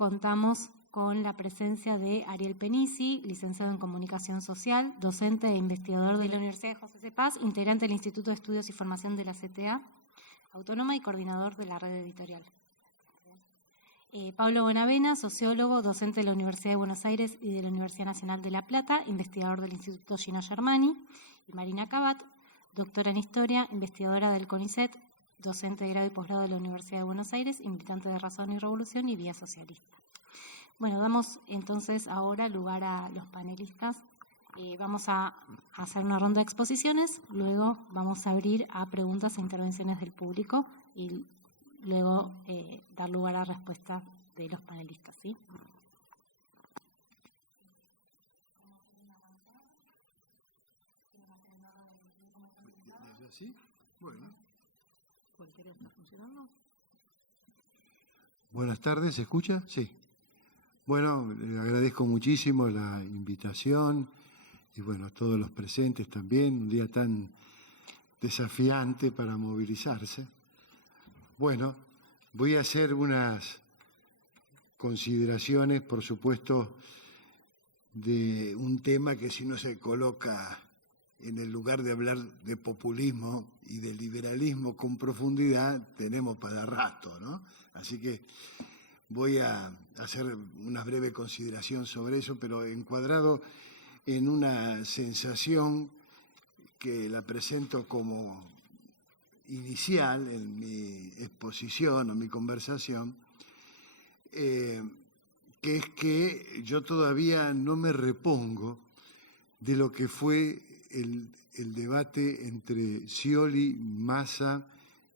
contamos con la presencia de Ariel Penisi, licenciado en Comunicación Social, docente e investigador de la Universidad de José C. Paz, integrante del Instituto de Estudios y Formación de la CTA Autónoma y coordinador de la red editorial. Pablo Bonavena, sociólogo, docente de la Universidad de Buenos Aires y de la Universidad Nacional de La Plata, investigador del Instituto Gino Germani. Y Marina Cabat, doctora en Historia, investigadora del CONICET, docente de grado y posgrado de la Universidad de Buenos Aires, militante de Razón y Revolución y Vía Socialista. Bueno, damos entonces ahora lugar a los panelistas. Vamos a hacer una ronda de exposiciones, luego vamos a abrir a preguntas e intervenciones del público y luego dar lugar a respuestas de los panelistas, ¿sí? ¿Sí? Bueno. ¿Cualquiera está funcionando? Buenas tardes, ¿se escucha? Sí. Bueno, le agradezco muchísimo la invitación y bueno, a todos los presentes también, un día tan desafiante para movilizarse. Bueno, voy a hacer unas consideraciones, por supuesto, de un tema que si no se coloca en el lugar de hablar de populismo y de liberalismo con profundidad, tenemos para rato, ¿no? Así que voy a hacer una breve consideración sobre eso, pero encuadrado en una sensación que la presento como inicial en mi exposición o mi conversación, que es que yo todavía no me repongo de lo que fue el debate entre Scioli, Massa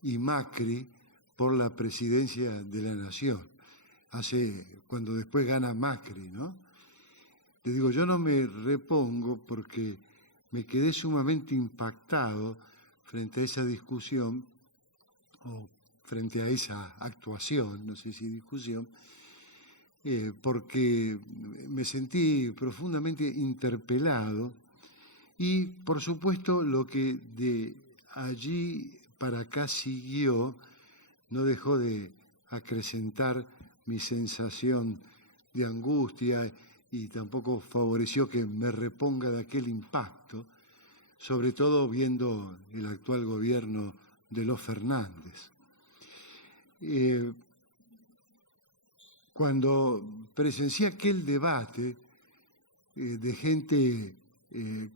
y Macri por la presidencia de la Nación, cuando después gana Macri, ¿no? Le digo, yo no me repongo porque me quedé sumamente impactado frente a esa discusión o frente a esa actuación, no sé si discusión, porque me sentí profundamente interpelado y, por supuesto, lo que de allí para acá siguió no dejó de acrecentar mi sensación de angustia y tampoco favoreció que me reponga de aquel impacto, sobre todo viendo el actual gobierno de los Fernández. Cuando presencié aquel debate de gente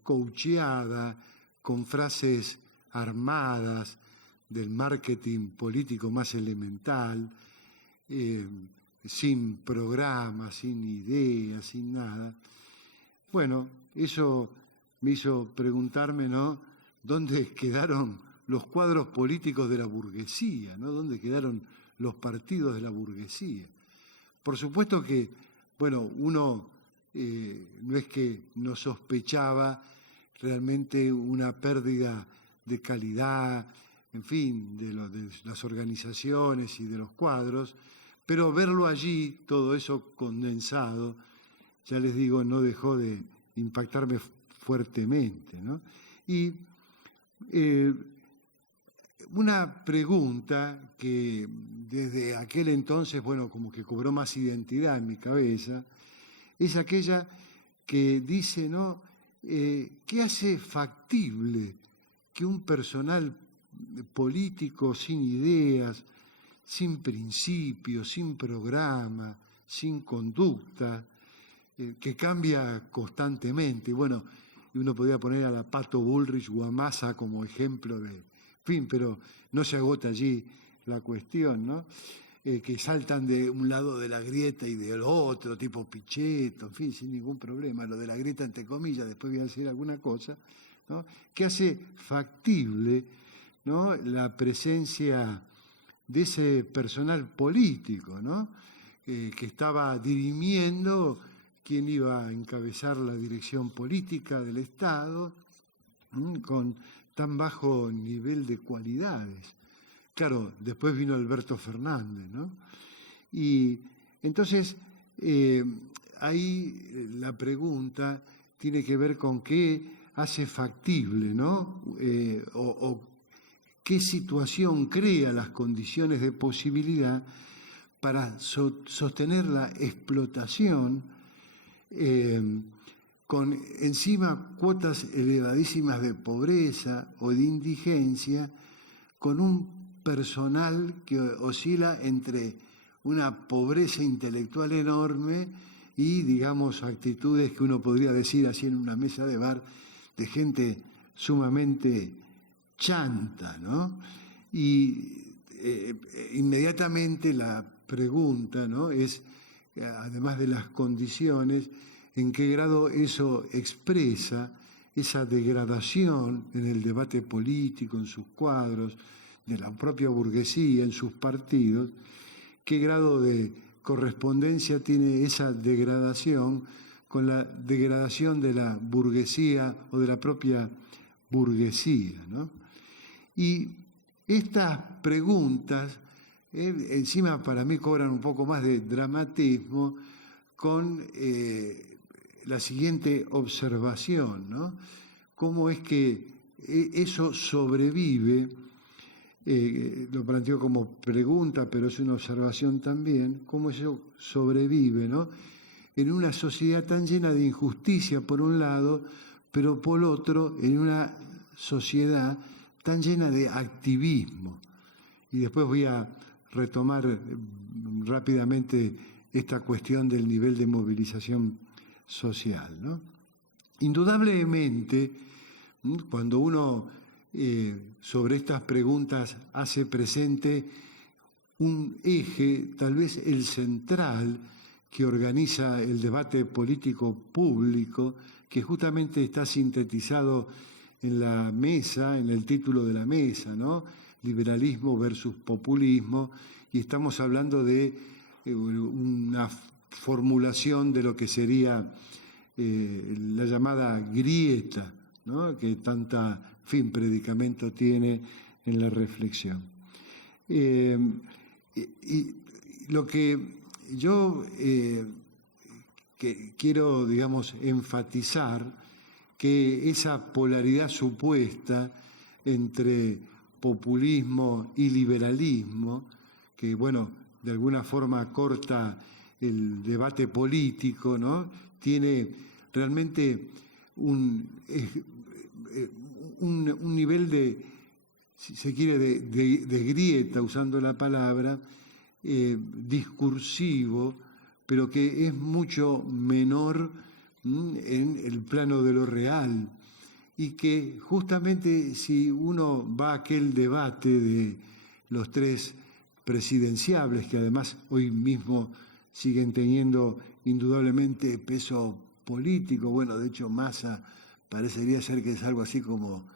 coacheada, con frases armadas del marketing político más elemental, sin programa, sin ideas, sin nada. Bueno, eso me hizo preguntarme, ¿no?, ¿dónde quedaron los cuadros políticos de la burguesía, ¿no? ¿Dónde quedaron los partidos de la burguesía? Por supuesto que, bueno, uno no es que no sospechaba realmente una pérdida de calidad, en fin, de las organizaciones y de los cuadros, pero verlo allí, todo eso condensado, ya les digo, no dejó de impactarme fuertemente, ¿no? Y una pregunta que desde aquel entonces, bueno, como que cobró más identidad en mi cabeza, es aquella que dice, ¿no?, ¿qué hace factible que un personal político sin ideas, sin principios, sin programa, sin conducta, que cambia constantemente? Bueno, uno podría poner a la Pato Bullrich o a Massa como ejemplo de, en fin, pero no se agota allí la cuestión, ¿no? Que saltan de un lado de la grieta y del otro, tipo Pichetto, en fin, sin ningún problema. Lo de la grieta entre comillas, después voy a decir alguna cosa, ¿no?, que hace factible, ¿no?, la presencia de ese personal político, ¿no?, que estaba dirimiendo quién iba a encabezar la dirección política del Estado, con tan bajo nivel de cualidades. Claro, después vino Alberto Fernández, ¿no? Y entonces ahí la pregunta tiene que ver con qué hace factible, ¿no? O qué situación crea las condiciones de posibilidad para sostener la explotación, con encima cuotas elevadísimas de pobreza o de indigencia, con un personal que oscila entre una pobreza intelectual enorme y, digamos, actitudes que uno podría decir así en una mesa de bar, de gente sumamente chanta, ¿no? Y inmediatamente la pregunta, ¿no?, es, además de las condiciones, en qué grado eso expresa esa degradación en el debate político, en sus cuadros, de la propia burguesía, en sus partidos, qué grado de correspondencia tiene esa degradación con la degradación de la burguesía o de la propia burguesía, ¿no? Y estas preguntas, encima para mí cobran un poco más de dramatismo con la siguiente observación, ¿no? ¿Cómo es que eso sobrevive? Lo planteo como pregunta, pero es una observación también, cómo eso sobrevive, ¿no?, en una sociedad tan llena de injusticia por un lado, pero por otro en una sociedad tan llena de activismo. Y después voy a retomar rápidamente esta cuestión del nivel de movilización social, ¿no? Indudablemente, cuando uno sobre estas preguntas hace presente un eje, tal vez el central, que organiza el debate político público, que justamente está sintetizado en la mesa, en el título de la mesa, ¿no?, liberalismo versus populismo, y estamos hablando de una formulación de lo que sería la llamada grieta, ¿no?, que tanta predicamento tiene en la reflexión. Y lo que yo que quiero, digamos, enfatizar, que esa polaridad supuesta entre populismo y liberalismo, que, bueno, de alguna forma corta el debate político, ¿no?, tiene realmente un nivel de, si se quiere, de grieta, usando la palabra, discursivo, pero que es mucho menor en el plano de lo real, y que justamente si uno va a aquel debate de los tres presidenciables, que además hoy mismo siguen teniendo indudablemente peso político, bueno, de hecho Massa parecería ser que es algo así como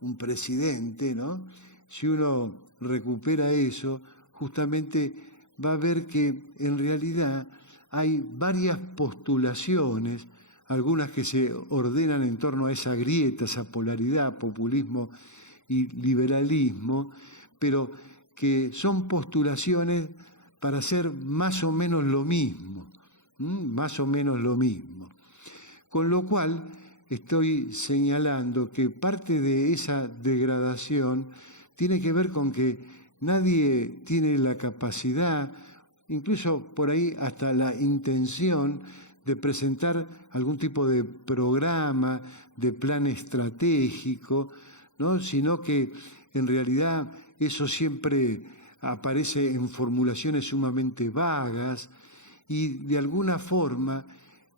un presidente, ¿no? Si uno recupera eso, justamente va a ver que en realidad hay varias postulaciones, algunas que se ordenan en torno a esa grieta, esa polaridad, populismo y liberalismo, pero que son postulaciones para hacer más o menos lo mismo, más o menos lo mismo. Con lo cual estoy señalando que parte de esa degradación tiene que ver con que nadie tiene la capacidad, incluso por ahí hasta la intención, de presentar algún tipo de programa, de plan estratégico, ¿no?, sino que en realidad eso siempre aparece en formulaciones sumamente vagas y de alguna forma,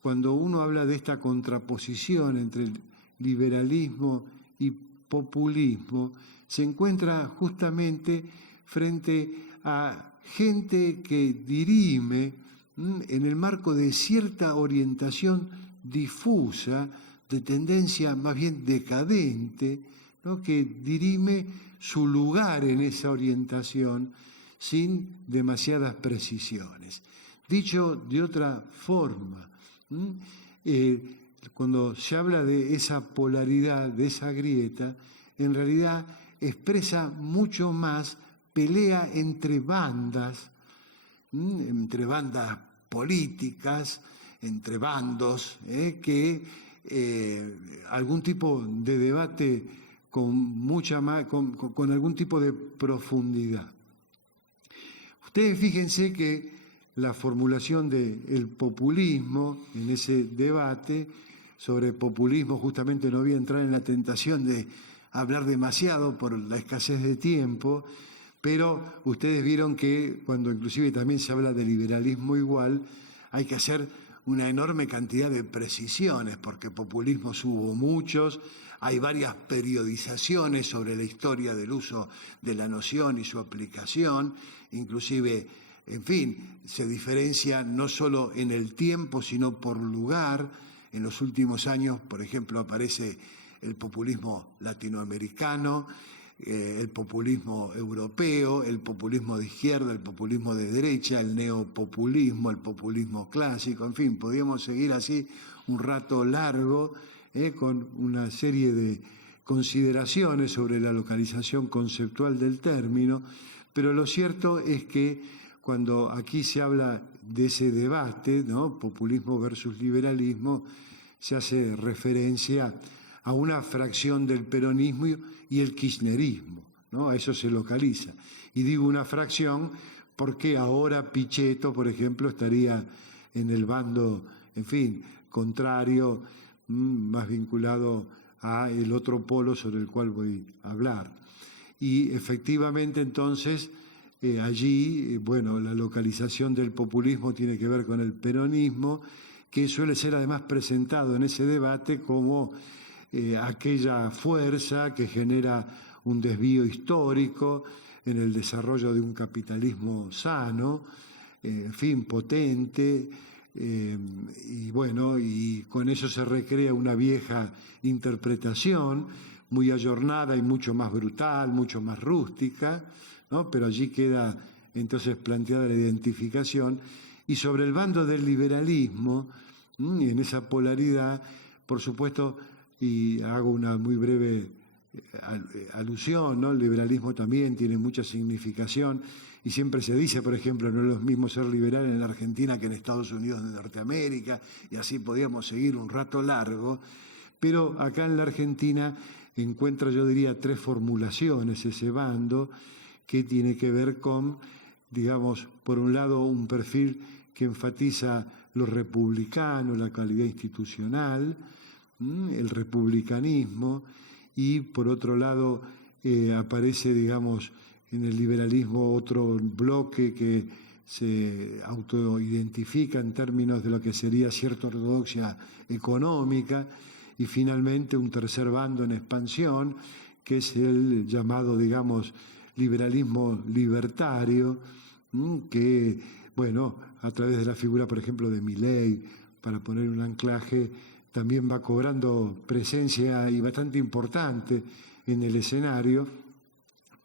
cuando uno habla de esta contraposición entre el liberalismo y populismo, se encuentra justamente frente a gente que dirime en el marco de cierta orientación difusa, de tendencia más bien decadente, ¿no?, que dirime su lugar en esa orientación sin demasiadas precisiones. Dicho de otra forma, cuando se habla de esa polaridad, de esa grieta, en realidad expresa mucho más pelea entre bandas políticas, entre bandos, que algún tipo de debate con algún tipo de profundidad. Ustedes fíjense que la formulación del populismo en ese debate, sobre populismo justamente no voy a entrar en la tentación de hablar demasiado por la escasez de tiempo, pero ustedes vieron que cuando inclusive también se habla de liberalismo igual, hay que hacer una enorme cantidad de precisiones, porque populismos hubo muchos, hay varias periodizaciones sobre la historia del uso de la noción y su aplicación, inclusive, en fin, se diferencia no solo en el tiempo, sino por lugar. En los últimos años, por ejemplo, aparece el populismo latinoamericano, el populismo europeo, el populismo de izquierda, el populismo de derecha, el neopopulismo, el populismo clásico, en fin, podríamos seguir así un rato largo con una serie de consideraciones sobre la localización conceptual del término, pero lo cierto es que cuando aquí se habla de ese debate, ¿no?, populismo versus liberalismo, se hace referencia a una fracción del peronismo y el kirchnerismo, ¿no? A eso se localiza. Y digo una fracción porque ahora Pichetto, por ejemplo, estaría en el bando, en fin, contrario, más vinculado a el otro polo sobre el cual voy a hablar. Y efectivamente entonces allí, bueno, la localización del populismo tiene que ver con el peronismo, que suele ser además presentado en ese debate como aquella fuerza que genera un desvío histórico en el desarrollo de un capitalismo sano, en fin, potente, y bueno, y con eso se recrea una vieja interpretación muy ayornada y mucho más brutal, mucho más rústica, ¿no? Pero allí queda entonces planteada la identificación. Y sobre el bando del liberalismo, en esa polaridad, por supuesto, y hago una muy breve alusión, ¿no? El liberalismo también tiene mucha significación y siempre se dice, por ejemplo, no es lo mismo ser liberal en la Argentina que en Estados Unidos de Norteamérica, y así podríamos seguir un rato largo, pero acá en la Argentina encuentra, yo diría, tres formulaciones ese bando, que tiene que ver con, digamos, por un lado, un perfil que enfatiza lo republicano, la calidad institucional, el republicanismo, y por otro lado aparece, digamos, en el liberalismo otro bloque que se autoidentifica en términos de lo que sería cierta ortodoxia económica, y finalmente un tercer bando en expansión, que es el llamado, digamos, liberalismo libertario, que, bueno, a través de la figura, por ejemplo, de Milei, para poner un anclaje, también va cobrando presencia y bastante importante en el escenario,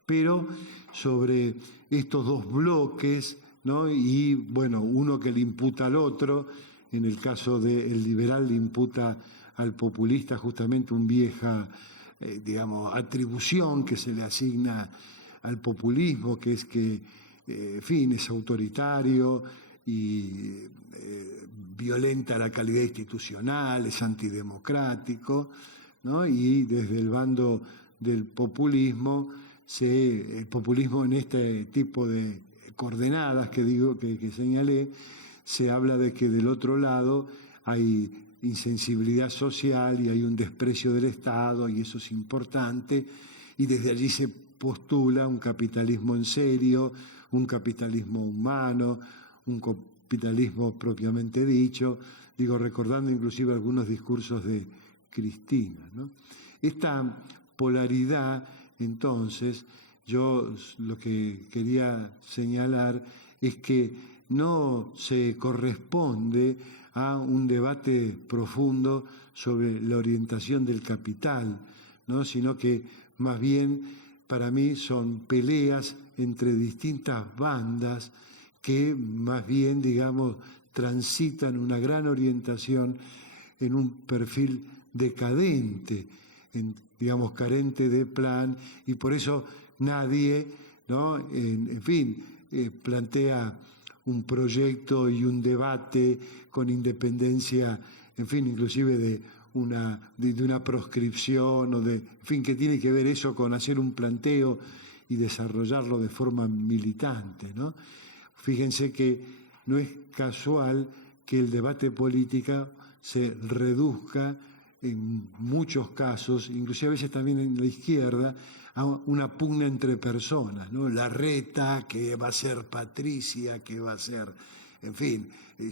pero sobre estos dos bloques, ¿no? Y bueno, uno que le imputa al otro, en el caso del liberal le imputa al populista justamente una vieja, digamos, atribución que se le asigna al populismo, que es que, en fin, es autoritario y violenta la calidad institucional, es antidemocrático, ¿no? Y desde el bando del populismo, el populismo en este tipo de coordenadas que señalé, se habla de que del otro lado hay insensibilidad social y hay un desprecio del Estado, y eso es importante, y desde allí se postula un capitalismo en serio, un capitalismo humano, un capitalismo propiamente dicho, digo, recordando inclusive algunos discursos de Cristina, ¿no? Esta polaridad, entonces, yo lo que quería señalar es que no se corresponde a un debate profundo sobre la orientación del capital, ¿no? Sino que más bien para mí son peleas entre distintas bandas que más bien, digamos, transitan una gran orientación en un perfil decadente, digamos, carente de plan, y por eso nadie, ¿no?, en fin, plantea un proyecto y un debate con independencia, en fin, inclusive de una proscripción, o de, en fin, que tiene que ver eso con hacer un planteo y desarrollarlo de forma militante, ¿no? fíjense que no es casual que el debate político se reduzca en muchos casos, inclusive a veces también en la izquierda, a una pugna entre personas, ¿no? Larreta, que va a ser Patricia, que va a ser, en fin,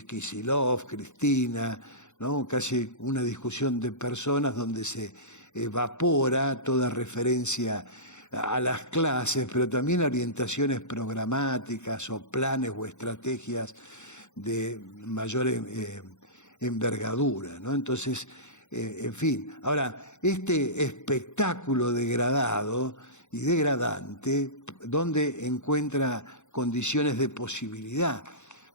Kicillof, Cristina, ¿no? Casi una discusión de personas donde se evapora toda referencia a las clases, pero también orientaciones programáticas o planes o estrategias de mayor envergadura, ¿no? Entonces, en fin, ahora, este espectáculo degradado y degradante, ¿dónde encuentra condiciones de posibilidad?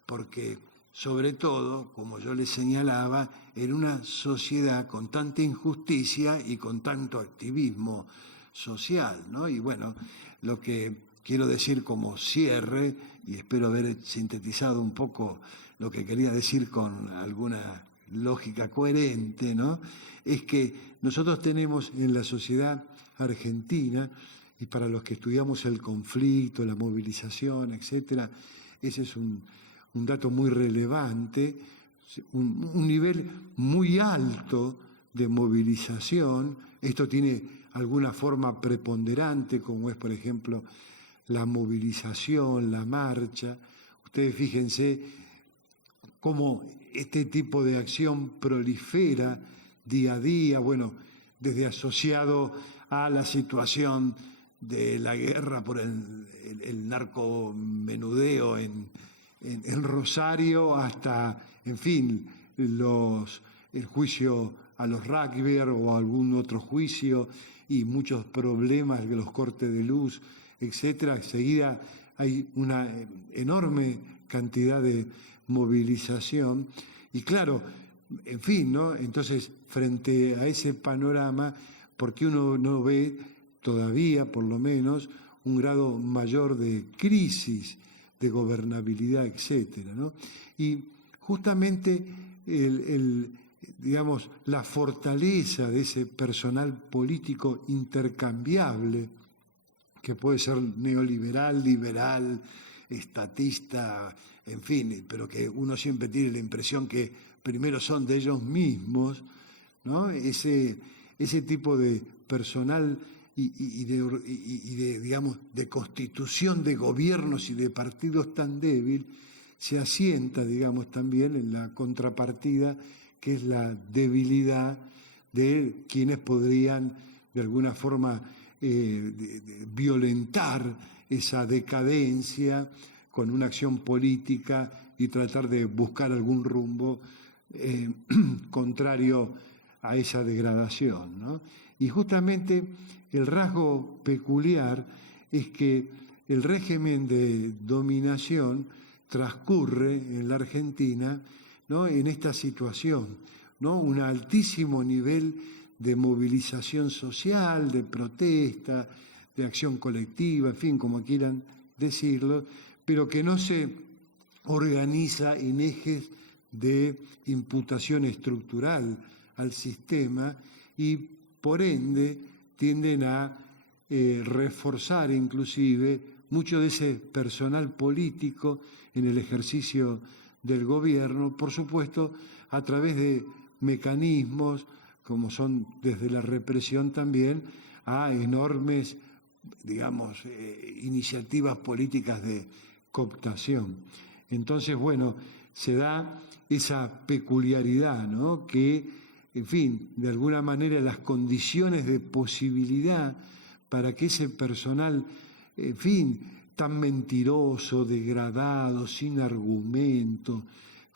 Porque, sobre todo, como yo les señalaba, en una sociedad con tanta injusticia y con tanto activismo social, ¿no? Y bueno, lo que quiero decir como cierre, y espero haber sintetizado un poco lo que quería decir con alguna lógica coherente, ¿no? Es que nosotros tenemos en la sociedad argentina, y para los que estudiamos el conflicto, la movilización, etcétera, ese es un dato muy relevante, un nivel muy alto de movilización. Esto tiene alguna forma preponderante, como es, por ejemplo, la movilización, la marcha. Ustedes fíjense cómo este tipo de acción prolifera día a día, bueno, desde asociado a la situación de la guerra por el narcomenudeo en Rosario, hasta, en fin, el juicio a los rugbyers o algún otro juicio y muchos problemas de los cortes de luz, etcétera. Enseguida hay una enorme cantidad de movilización y claro, en fin, ¿no? Entonces, frente a ese panorama, ¿por qué uno no ve todavía, por lo menos, un grado mayor de crisis, de gobernabilidad, etcétera, ¿no? Y justamente digamos, la fortaleza de ese personal político intercambiable, que puede ser neoliberal, liberal, estatista, en fin, pero que uno siempre tiene la impresión que primero son de ellos mismos, ¿no? Ese tipo de personal y de, digamos, de constitución de gobiernos y de partidos tan débil, se asienta, digamos, también en la contrapartida, que es la debilidad de quienes podrían, de alguna forma, violentar esa decadencia con una acción política y tratar de buscar algún rumbo contrario a esa degradación, ¿no? Y justamente el rasgo peculiar es que el régimen de dominación transcurre en la Argentina, ¿no?, en esta situación, ¿no? Un altísimo nivel de movilización social, de protesta, de acción colectiva, en fin, como quieran decirlo, pero que no se organiza en ejes de imputación estructural al sistema y, por ende, tienden a reforzar inclusive mucho de ese personal político en el ejercicio del gobierno, por supuesto, a través de mecanismos como son desde la represión también a enormes, digamos, iniciativas políticas de cooptación. Entonces, bueno, se da esa peculiaridad, ¿no?, que, en fin, de alguna manera las condiciones de posibilidad para que ese personal, en fin, tan mentiroso, degradado, sin argumento,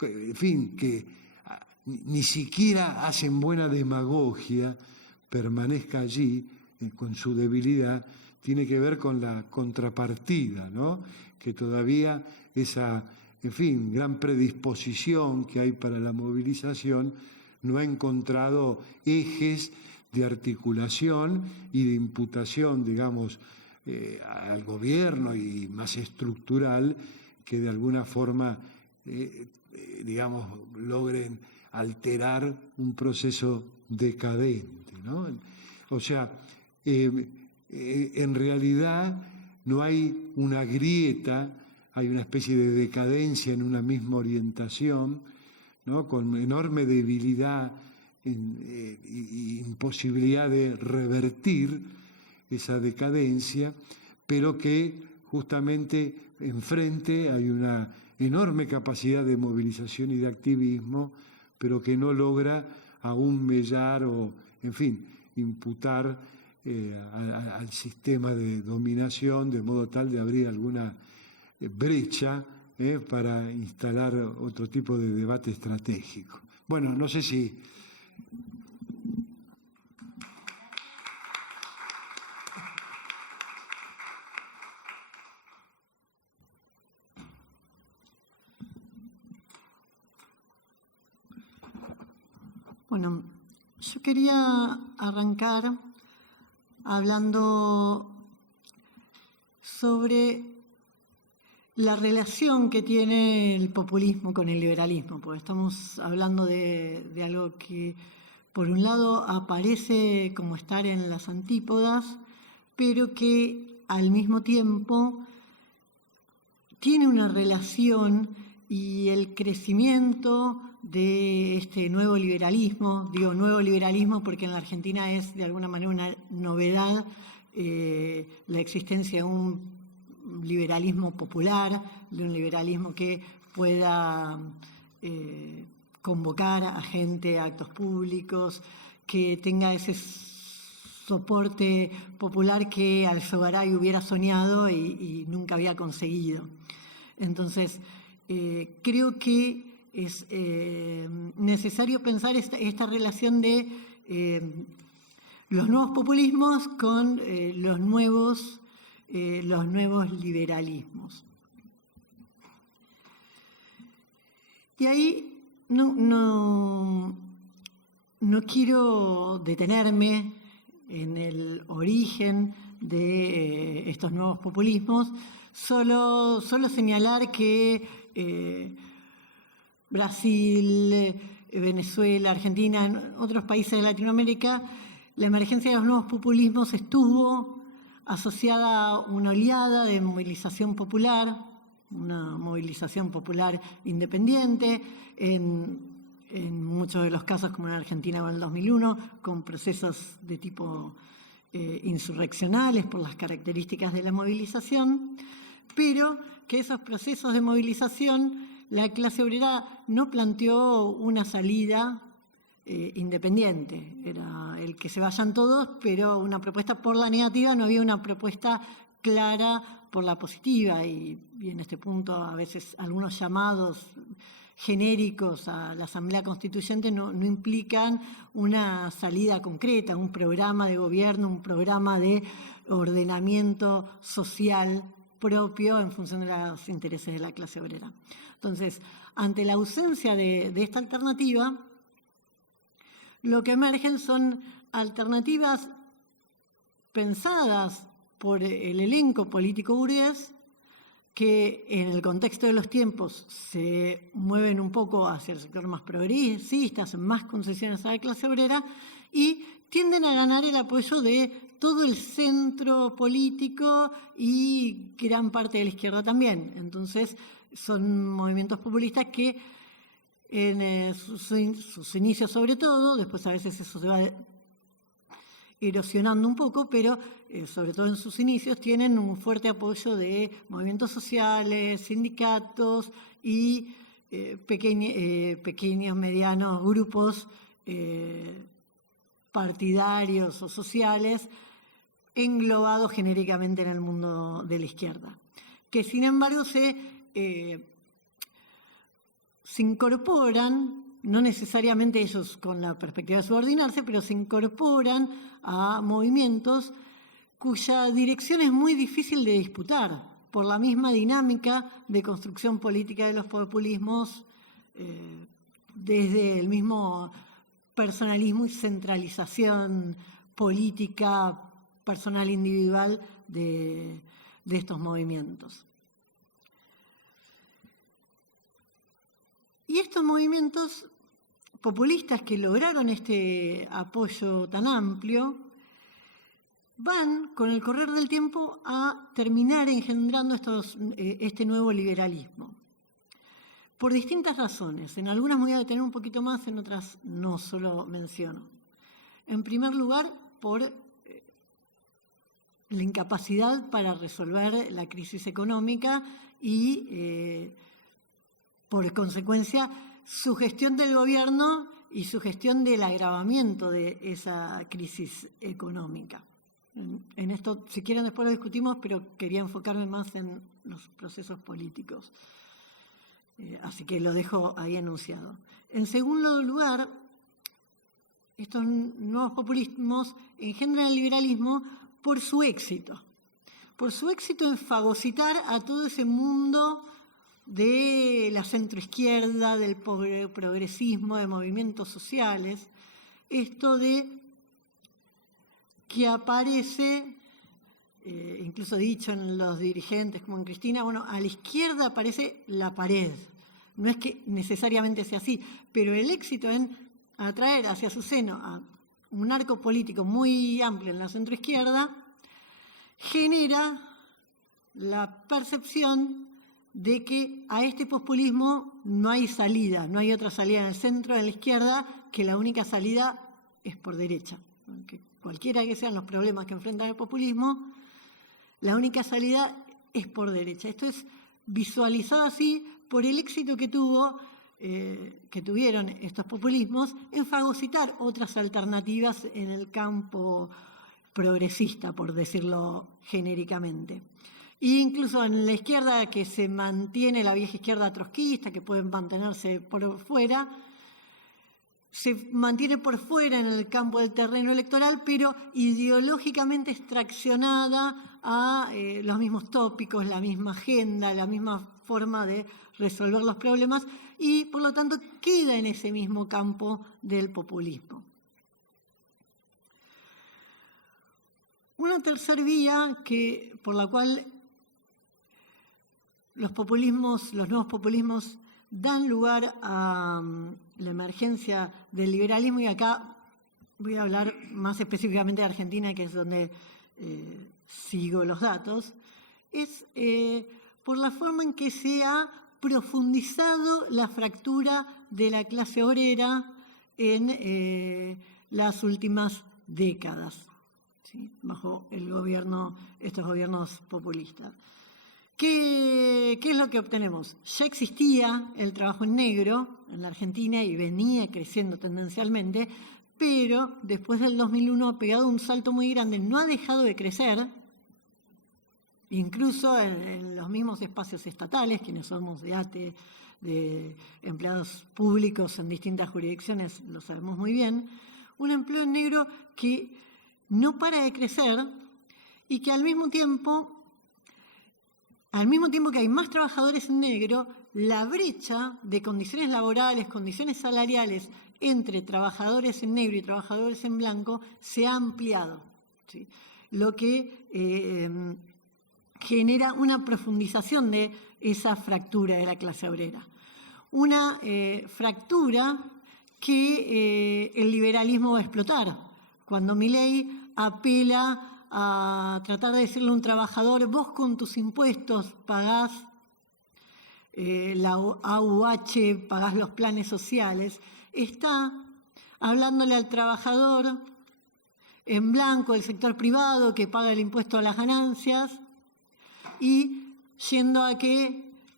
en fin, que ni siquiera hacen buena demagogia, permanezca allí con su debilidad, tiene que ver con la contrapartida, ¿no?, que todavía esa, en fin, gran predisposición que hay para la movilización no ha encontrado ejes de articulación y de imputación, digamos, al gobierno y más estructural que de alguna forma, digamos, logren alterar un proceso decadente, ¿no? O sea, en realidad no hay una grieta hay una especie de decadencia en una misma orientación, ¿no? Con enorme debilidad y imposibilidad de revertir esa decadencia, pero que justamente enfrente hay una enorme capacidad de movilización y de activismo, pero que no logra aún mellar o, en fin, imputar al sistema de dominación, de modo tal de abrir alguna brecha para instalar otro tipo de debate estratégico. Bueno, no sé si... Bueno, yo quería arrancar hablando sobre la relación que tiene el populismo con el liberalismo, porque estamos hablando de algo que, por un lado, aparece como estar en las antípodas, pero que al mismo tiempo tiene una relación, y el crecimiento de este nuevo liberalismo, digo nuevo liberalismo porque en la Argentina es de alguna manera una novedad la existencia de un liberalismo popular, de un liberalismo que pueda convocar a gente a actos públicos, que tenga ese soporte popular que Alzogaray hubiera soñado y nunca había conseguido. Entonces, creo que es necesario pensar esta relación de los nuevos populismos con los nuevos liberalismos. Y ahí no quiero detenerme en el origen de estos nuevos populismos, solo señalar que Brasil, Venezuela, Argentina, en otros países de Latinoamérica, la emergencia de los nuevos populismos estuvo asociada a una oleada de movilización popular, una movilización popular independiente, en muchos de los casos, como en Argentina en el 2001, con procesos de tipo insurreccionales por las características de la movilización, pero que esos procesos de movilización la clase obrera no planteó una salida independiente. Era el que se vayan todos, pero una propuesta por la negativa, no había una propuesta clara por la positiva. Y en este punto, a veces algunos llamados genéricos a la Asamblea Constituyente no implican una salida concreta, un programa de gobierno, un programa de ordenamiento social propio en función de los intereses de la clase obrera. Entonces, ante la ausencia de esta alternativa, lo que emergen son alternativas pensadas por el elenco político burgués, que en el contexto de los tiempos se mueven un poco hacia el sector más progresista, hacen más concesiones a la clase obrera y tienden a ganar el apoyo de todo el centro político y gran parte de la izquierda también. Entonces, son movimientos populistas que en sus inicios sobre todo, después a veces eso se va erosionando un poco, pero sobre todo en sus inicios tienen un fuerte apoyo de movimientos sociales, sindicatos y pequeños, medianos grupos partidarios o sociales englobados genéricamente en el mundo de la izquierda, que sin embargo se incorporan, no necesariamente ellos con la perspectiva de subordinarse, pero se incorporan a movimientos cuya dirección es muy difícil de disputar por la misma dinámica de construcción política de los populismos, desde el mismo personalismo y centralización política personal individual de estos movimientos. Y estos movimientos populistas que lograron este apoyo tan amplio van, con el correr del tiempo, a terminar engendrando este nuevo liberalismo. Por distintas razones. En algunas me voy a detener un poquito más, en otras no, solo menciono. En primer lugar, por la incapacidad para resolver la crisis económica y, por consecuencia, su gestión del gobierno y su gestión del agravamiento de esa crisis económica. En esto, si quieren, después lo discutimos, pero quería enfocarme más en los procesos políticos. Así que lo dejo ahí enunciado. En segundo lugar, estos nuevos populismos engendran el liberalismo por su éxito en fagocitar a todo ese mundo de la centroizquierda, del progresismo, de movimientos sociales, esto de que aparece, incluso dicho en los dirigentes como en Cristina, bueno, a la izquierda aparece la pared. No es que necesariamente sea así, pero el éxito en atraer hacia su seno a un arco político muy amplio en la centroizquierda genera la percepción de que a este populismo no hay salida, no hay otra salida en el centro, en la izquierda, que la única salida es por derecha. Que cualquiera que sean los problemas que enfrentan el populismo, la única salida es por derecha. Esto es visualizado así por el éxito que tuvieron estos populismos en fagocitar otras alternativas en el campo progresista, por decirlo genéricamente. E incluso en la izquierda, que se mantiene la vieja izquierda trotskista, que pueden mantenerse por fuera, se mantiene por fuera en el campo del terreno electoral, pero ideológicamente extraccionada a los mismos tópicos, la misma agenda, la misma forma de resolver los problemas, y por lo tanto queda en ese mismo campo del populismo. Una tercera vía por la cual los nuevos populismos dan lugar a la emergencia del liberalismo, y acá voy a hablar más específicamente de Argentina, que es donde sigo los datos, es por la forma en que se ha profundizado la fractura de la clase obrera en las últimas décadas, ¿sí? Bajo estos gobiernos populistas. ¿Qué es lo que obtenemos? Ya existía el trabajo en negro en la Argentina y venía creciendo tendencialmente, pero después del 2001 ha pegado un salto muy grande, no ha dejado de crecer, incluso en los mismos espacios estatales, quienes somos de ATE, de empleados públicos en distintas jurisdicciones, lo sabemos muy bien, un empleo en negro que no para de crecer y que al mismo tiempo que hay más trabajadores en negro, la brecha de condiciones laborales, condiciones salariales entre trabajadores en negro y trabajadores en blanco se ha ampliado, ¿sí? Lo que genera una profundización de esa fractura de la clase obrera. Una fractura que el liberalismo va a explotar. Cuando Milei apela a tratar de decirle a un trabajador, vos con tus impuestos pagás la AUH, pagás los planes sociales, está hablándole al trabajador en blanco del sector privado que paga el impuesto a las ganancias y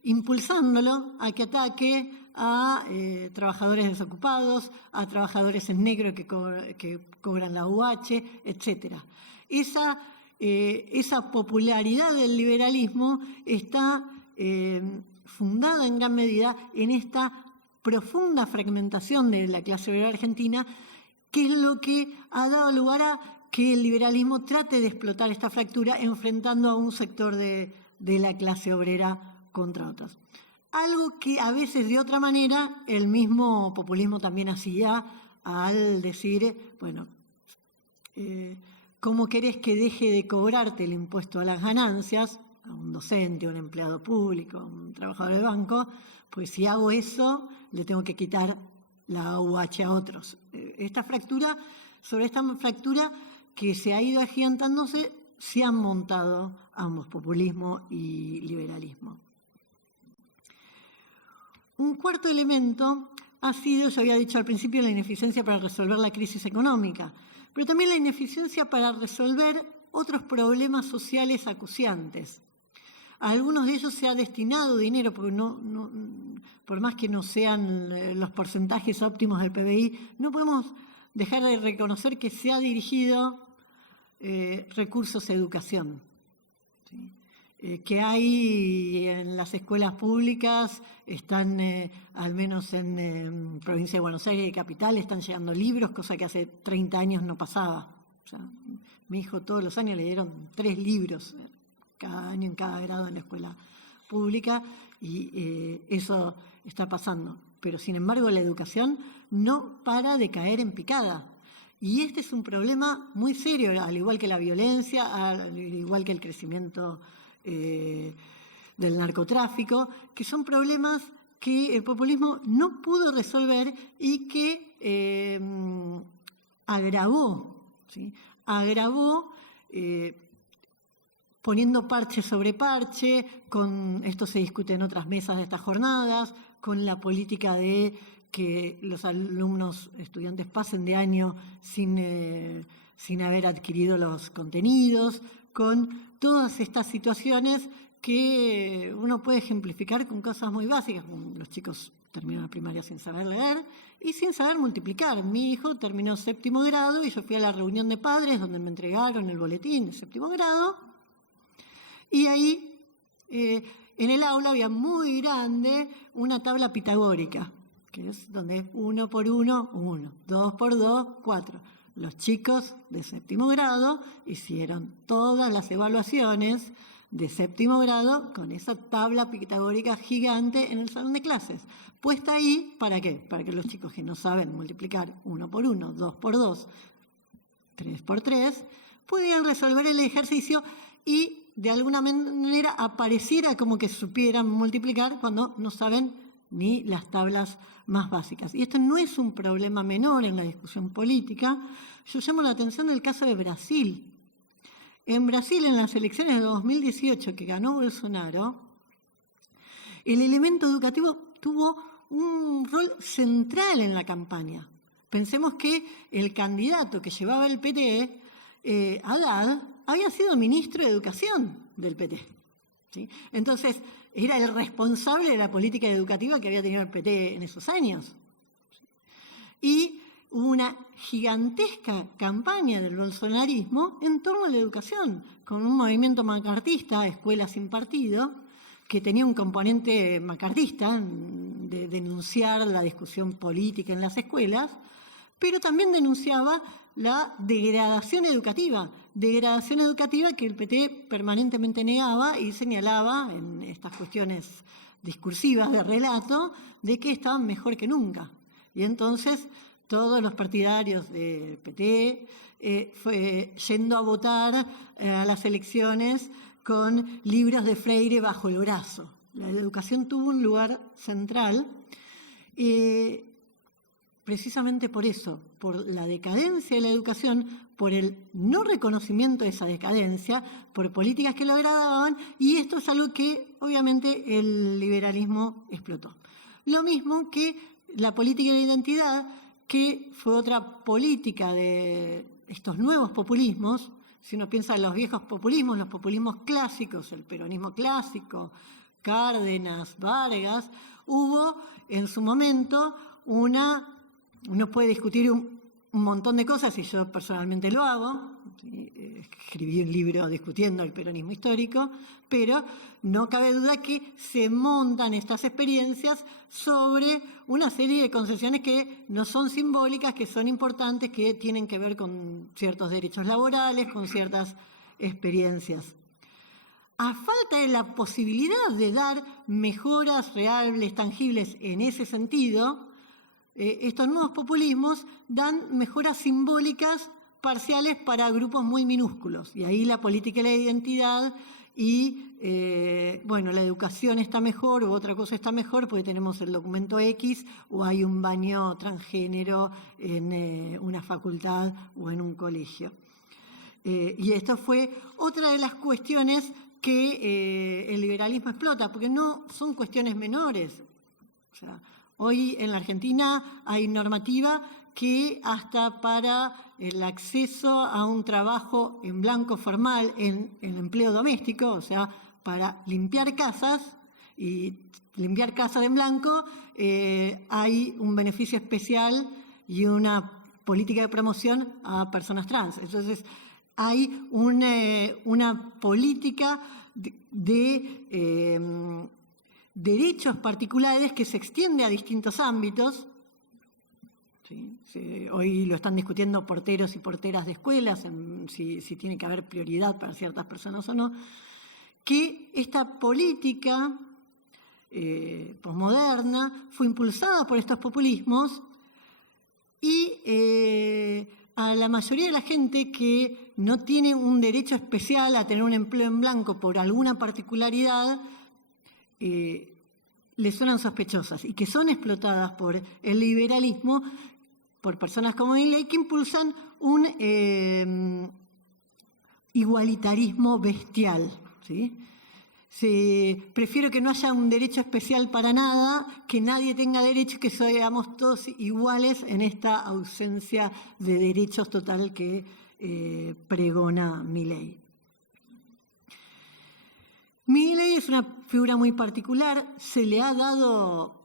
impulsándolo a que ataque a trabajadores desocupados, a trabajadores en negro que cobran la AUH, etc. Esa popularidad del liberalismo está fundada en gran medida en esta profunda fragmentación de la clase obrera argentina, que es lo que ha dado lugar a que el liberalismo trate de explotar esta fractura enfrentando a un sector de la clase obrera contra otros. Algo que a veces de otra manera el mismo populismo también hacía al decir, bueno, ¿cómo querés que deje de cobrarte el impuesto a las ganancias a un docente, a un empleado público, a un trabajador de banco? Pues si hago eso, le tengo que quitar la AUH a otros. Sobre esta fractura que se ha ido agigantándose, se han montado ambos, populismo y liberalismo. Un cuarto elemento ha sido, yo había dicho al principio, la ineficiencia para resolver la crisis económica, pero también la ineficiencia para resolver otros problemas sociales acuciantes. A algunos de ellos se ha destinado dinero, porque por más que no sean los porcentajes óptimos del PBI, no podemos dejar de reconocer que se ha dirigido recursos a educación, ¿sí? Que hay en las escuelas públicas, están, al menos en provincia de Buenos Aires y capital, están llegando libros, cosa que hace 30 años no pasaba. O sea, mi hijo todos los años le dieron 3 libros cada año en cada grado en la escuela pública, y eso está pasando. Pero sin embargo la educación no para de caer en picada. Y este es un problema muy serio, al igual que la violencia, al igual que el crecimiento del narcotráfico, que son problemas que el populismo no pudo resolver y que agravó, ¿sí? Agravó poniendo parche sobre parche, esto se discute en otras mesas de estas jornadas, con la política de que los alumnos, estudiantes pasen de año sin haber adquirido los contenidos, con todas estas situaciones que uno puede ejemplificar con cosas muy básicas. Los chicos terminan la primaria sin saber leer y sin saber multiplicar. Mi hijo terminó 7º grado y yo fui a la reunión de padres donde me entregaron el boletín de 7º grado, y ahí en el aula había muy grande una tabla pitagórica, que es donde es 1 por 1, 1, 2 por 2, 4. Los chicos de 7º grado hicieron todas las evaluaciones de 7º grado con esa tabla pitagórica gigante en el salón de clases. Puesta ahí, ¿para qué? Para que los chicos que no saben multiplicar 1 por 1, 2 por 2, 3 por 3, pudieran resolver el ejercicio y de alguna manera apareciera como que supieran multiplicar cuando no saben ni las tablas más básicas. Y esto no es un problema menor en la discusión política. Yo llamo la atención del caso de Brasil. En Brasil, en las elecciones de 2018 que ganó Bolsonaro, el elemento educativo tuvo un rol central en la campaña. Pensemos que el candidato que llevaba el PT, Haddad, había sido ministro de Educación del PT, ¿sí? Entonces, era el responsable de la política educativa que había tenido el PT en esos años. Y hubo una gigantesca campaña del bolsonarismo en torno a la educación, con un movimiento macartista, Escuela Sin Partido, que tenía un componente macartista de denunciar la discusión política en las escuelas, pero también denunciaba la degradación educativa que el PT permanentemente negaba y señalaba en estas cuestiones discursivas de relato de que estaban mejor que nunca. Y entonces todos los partidarios del PT fue yendo a votar a las elecciones con libros de Freire bajo el brazo. La educación tuvo un lugar central. Precisamente por eso, por la decadencia de la educación, por el no reconocimiento de esa decadencia, por políticas que lo agravaban, y esto es algo que obviamente el liberalismo explotó. Lo mismo que la política de la identidad, que fue otra política de estos nuevos populismos. Si uno piensa en los viejos populismos, los populismos clásicos, el peronismo clásico, Cárdenas, Vargas, hubo en su momento uno puede discutir un montón de cosas, y yo personalmente lo hago. Escribí un libro discutiendo el peronismo histórico, pero no cabe duda que se montan estas experiencias sobre una serie de concesiones que no son simbólicas, que son importantes, que tienen que ver con ciertos derechos laborales, con ciertas experiencias. A falta de la posibilidad de dar mejoras reales, tangibles en ese sentido, estos nuevos populismos dan mejoras simbólicas parciales para grupos muy minúsculos. Y ahí la política de la identidad y, la educación está mejor o otra cosa está mejor porque tenemos el documento X o hay un baño transgénero en una facultad o en un colegio. Y esto fue otra de las cuestiones que el liberalismo explota, porque no son cuestiones menores. O sea, hoy en la Argentina hay normativa que hasta para el acceso a un trabajo en blanco formal en el empleo doméstico, o sea, para limpiar casas en blanco, hay un beneficio especial y una política de promoción a personas trans. Entonces, hay una política de derechos particulares que se extiende a distintos ámbitos. ¿Sí? Hoy lo están discutiendo porteros y porteras de escuelas, si tiene que haber prioridad para ciertas personas o no, que esta política posmoderna fue impulsada por estos populismos y a la mayoría de la gente que no tiene un derecho especial a tener un empleo en blanco por alguna particularidad, le suenan sospechosas y que son explotadas por el liberalismo, por personas como Milei, que impulsan un igualitarismo bestial, ¿sí? Prefiero que no haya un derecho especial para nada, que nadie tenga derecho, que seamos todos iguales en esta ausencia de derechos total que pregona Milei. Milei es una figura muy particular, se le ha dado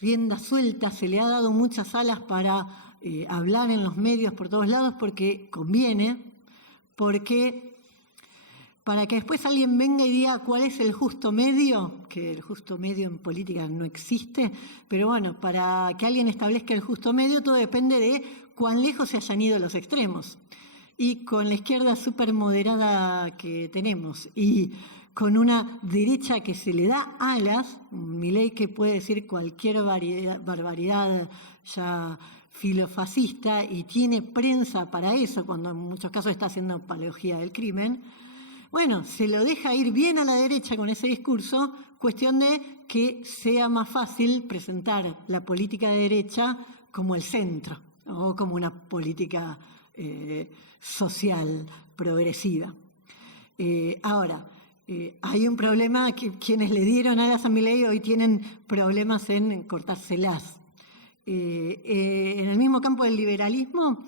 rienda suelta, se le ha dado muchas alas para hablar en los medios por todos lados porque conviene, porque para que después alguien venga y diga cuál es el justo medio, que el justo medio en política no existe, pero bueno, para que alguien establezca el justo medio todo depende de cuán lejos se hayan ido los extremos. Y con la izquierda súper moderada que tenemos y con una derecha que se le da alas, Milei que puede decir cualquier barbaridad ya filofascista y tiene prensa para eso, cuando en muchos casos está haciendo apología del crimen, bueno, se lo deja ir bien a la derecha con ese discurso, cuestión de que sea más fácil presentar la política de derecha como el centro o como una política social progresiva. Ahora, hay un problema que quienes le dieron alas a Milei hoy tienen problemas en cortárselas. En el mismo campo del liberalismo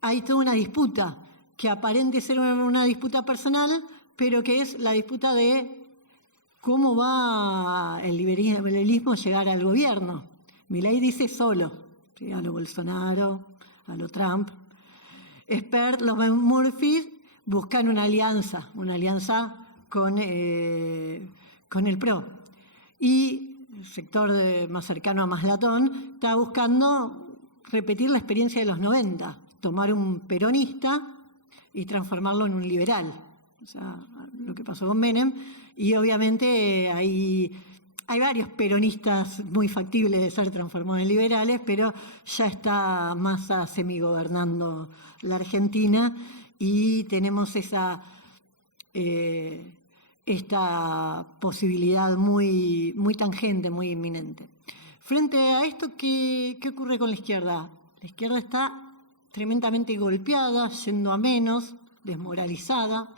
hay toda una disputa que aparente ser una disputa personal, pero que es la disputa de cómo va el liberalismo a llegar al gobierno. Milei dice solo, ¿sí? A lo Bolsonaro, a lo Trump. Expert, los Murphy buscan una alianza con el PRO. Y el sector más cercano a Maslatón está buscando repetir la experiencia de los 90, tomar un peronista y transformarlo en un liberal. O sea, lo que pasó con Menem. Y obviamente hay varios peronistas muy factibles de ser transformados en liberales, pero ya está Massa semigobernando la Argentina y tenemos esta posibilidad muy, muy tangente, muy inminente. Frente a esto, ¿qué ocurre con la izquierda? La izquierda está tremendamente golpeada, yendo a menos, desmoralizada,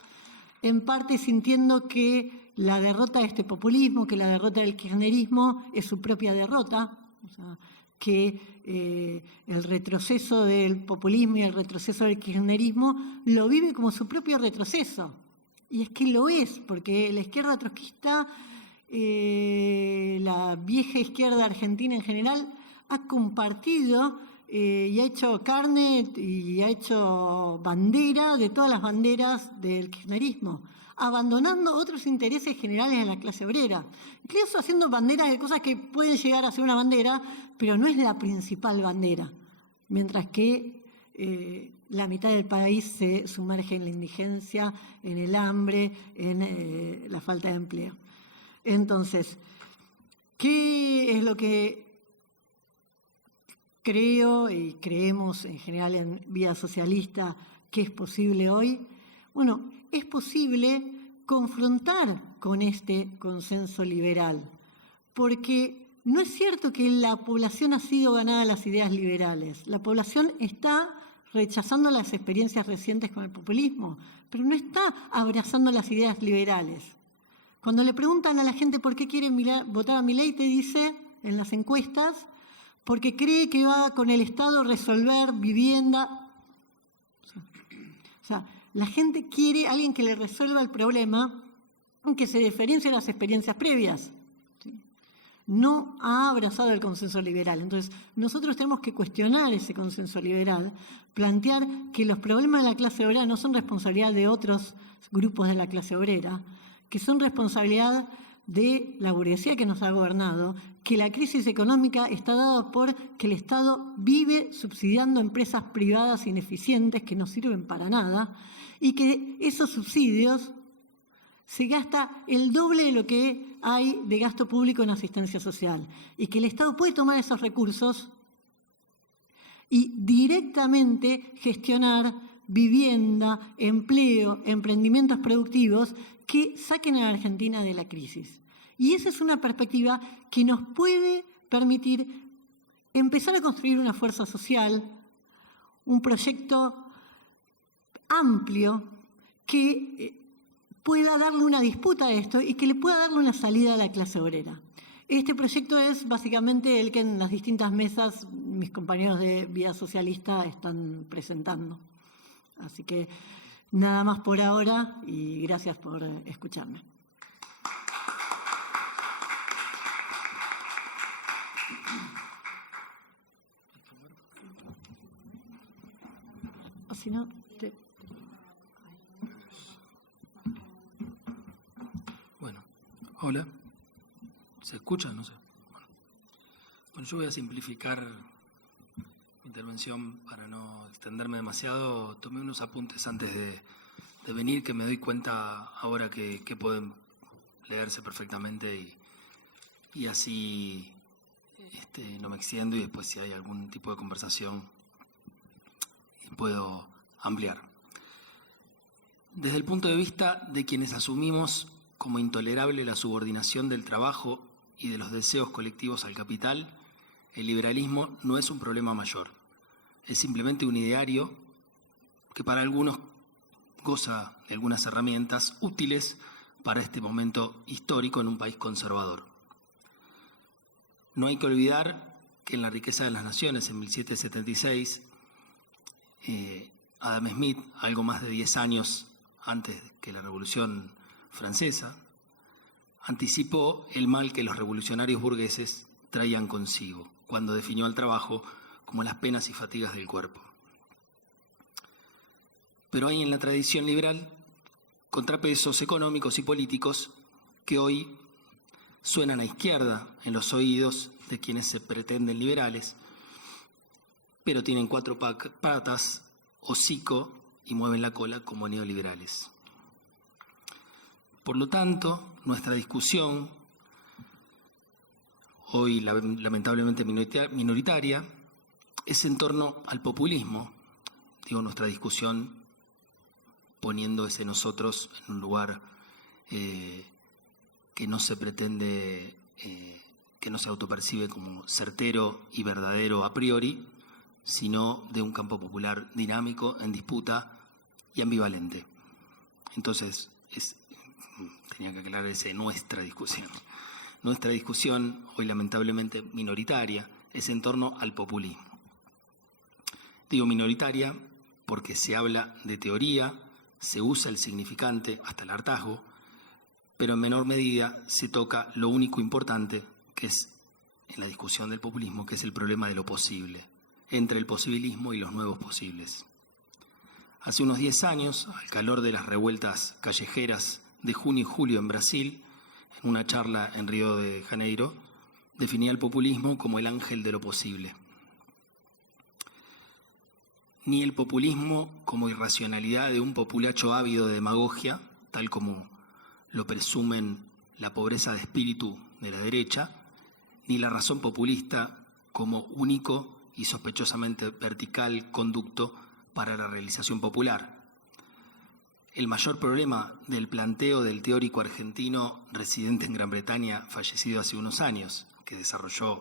en parte sintiendo que la derrota de este populismo, que la derrota del kirchnerismo es su propia derrota, o sea, que el retroceso del populismo y el retroceso del kirchnerismo lo vive como su propio retroceso. Y es que lo es, porque la izquierda trotskista, la vieja izquierda argentina en general, ha compartido y ha hecho carne y ha hecho bandera de todas las banderas del kirchnerismo, abandonando otros intereses generales en la clase obrera, incluso haciendo banderas de cosas que pueden llegar a ser una bandera, pero no es la principal bandera, mientras que la mitad del país se sumerge en la indigencia, en el hambre, en la falta de empleo. Entonces, ¿qué es lo que creo y creemos en general en Vía Socialista que es posible hoy? Bueno, es posible confrontar con este consenso liberal, porque no es cierto que la población ha sido ganada a las ideas liberales. La población está rechazando las experiencias recientes con el populismo, pero no está abrazando las ideas liberales. Cuando le preguntan a la gente por qué quiere votar a Milei, te dice en las encuestas, porque cree que va con el Estado a resolver vivienda. O sea, la gente quiere a alguien que le resuelva el problema, que se diferencie de las experiencias previas. ¿Sí? No ha abrazado el consenso liberal. Entonces, nosotros tenemos que cuestionar ese consenso liberal, plantear que los problemas de la clase obrera no son responsabilidad de otros grupos de la clase obrera, que son responsabilidad de la burguesía que nos ha gobernado, que la crisis económica está dada por que el Estado vive subsidiando empresas privadas ineficientes que no sirven para nada y que esos subsidios se gasta el doble de lo que hay de gasto público en asistencia social y que el Estado puede tomar esos recursos y directamente gestionar vivienda, empleo, emprendimientos productivos que saquen a la Argentina de la crisis. Y esa es una perspectiva que nos puede permitir empezar a construir una fuerza social, un proyecto amplio que pueda darle una disputa a esto y que le pueda darle una salida a la clase obrera. Este proyecto es básicamente el que en las distintas mesas mis compañeros de Vía Socialista están presentando. Así que nada más por ahora y gracias por escucharme. O si no, Bueno, hola. ¿Se escucha? No sé. Bueno, yo voy a simplificar mi intervención para no extenderme demasiado. Tomé unos apuntes antes de venir que me doy cuenta ahora que pueden leerse perfectamente y así no me extiendo y después si hay algún tipo de conversación puedo ampliar. Desde el punto de vista de quienes asumimos como intolerable la subordinación del trabajo y de los deseos colectivos al capital, el liberalismo no es un problema mayor. Es simplemente un ideario que para algunos goza de algunas herramientas útiles para este momento histórico en un país conservador. No hay que olvidar que en La riqueza de las naciones, en 1776, Adam Smith, algo más de 10 años antes que la Revolución Francesa, anticipó el mal que los revolucionarios burgueses traían consigo, cuando definió al trabajo como las penas y fatigas del cuerpo. Pero hay en la tradición liberal contrapesos económicos y políticos que hoy suenan a izquierda en los oídos de quienes se pretenden liberales, pero tienen 4 patas, hocico y mueven la cola como neoliberales. Por lo tanto, nuestra discusión, hoy lamentablemente minoritaria, es en torno al populismo. Digo, nuestra discusión poniendo ese nosotros en un lugar que no se pretende, que no se autopercibe como certero y verdadero a priori, sino de un campo popular dinámico, en disputa y ambivalente. Entonces, tenía que aclarar nuestra discusión. Nuestra discusión, hoy lamentablemente minoritaria, es en torno al populismo. Digo minoritaria porque se habla de teoría, se usa el significante hasta el hartazgo, pero en menor medida se toca lo único importante que es en la discusión del populismo, que es el problema de lo posible, entre el posibilismo y los nuevos posibles. Hace unos 10 años, al calor de las revueltas callejeras de junio y julio en Brasil, en una charla en Río de Janeiro, definía el populismo como el ángel de lo posible. Ni el populismo como irracionalidad de un populacho ávido de demagogia, tal como lo presumen la pobreza de espíritu de la derecha, ni la razón populista como único y sospechosamente vertical conducto para la realización popular. El mayor problema del planteo del teórico argentino residente en Gran Bretaña, fallecido hace unos años, que desarrolló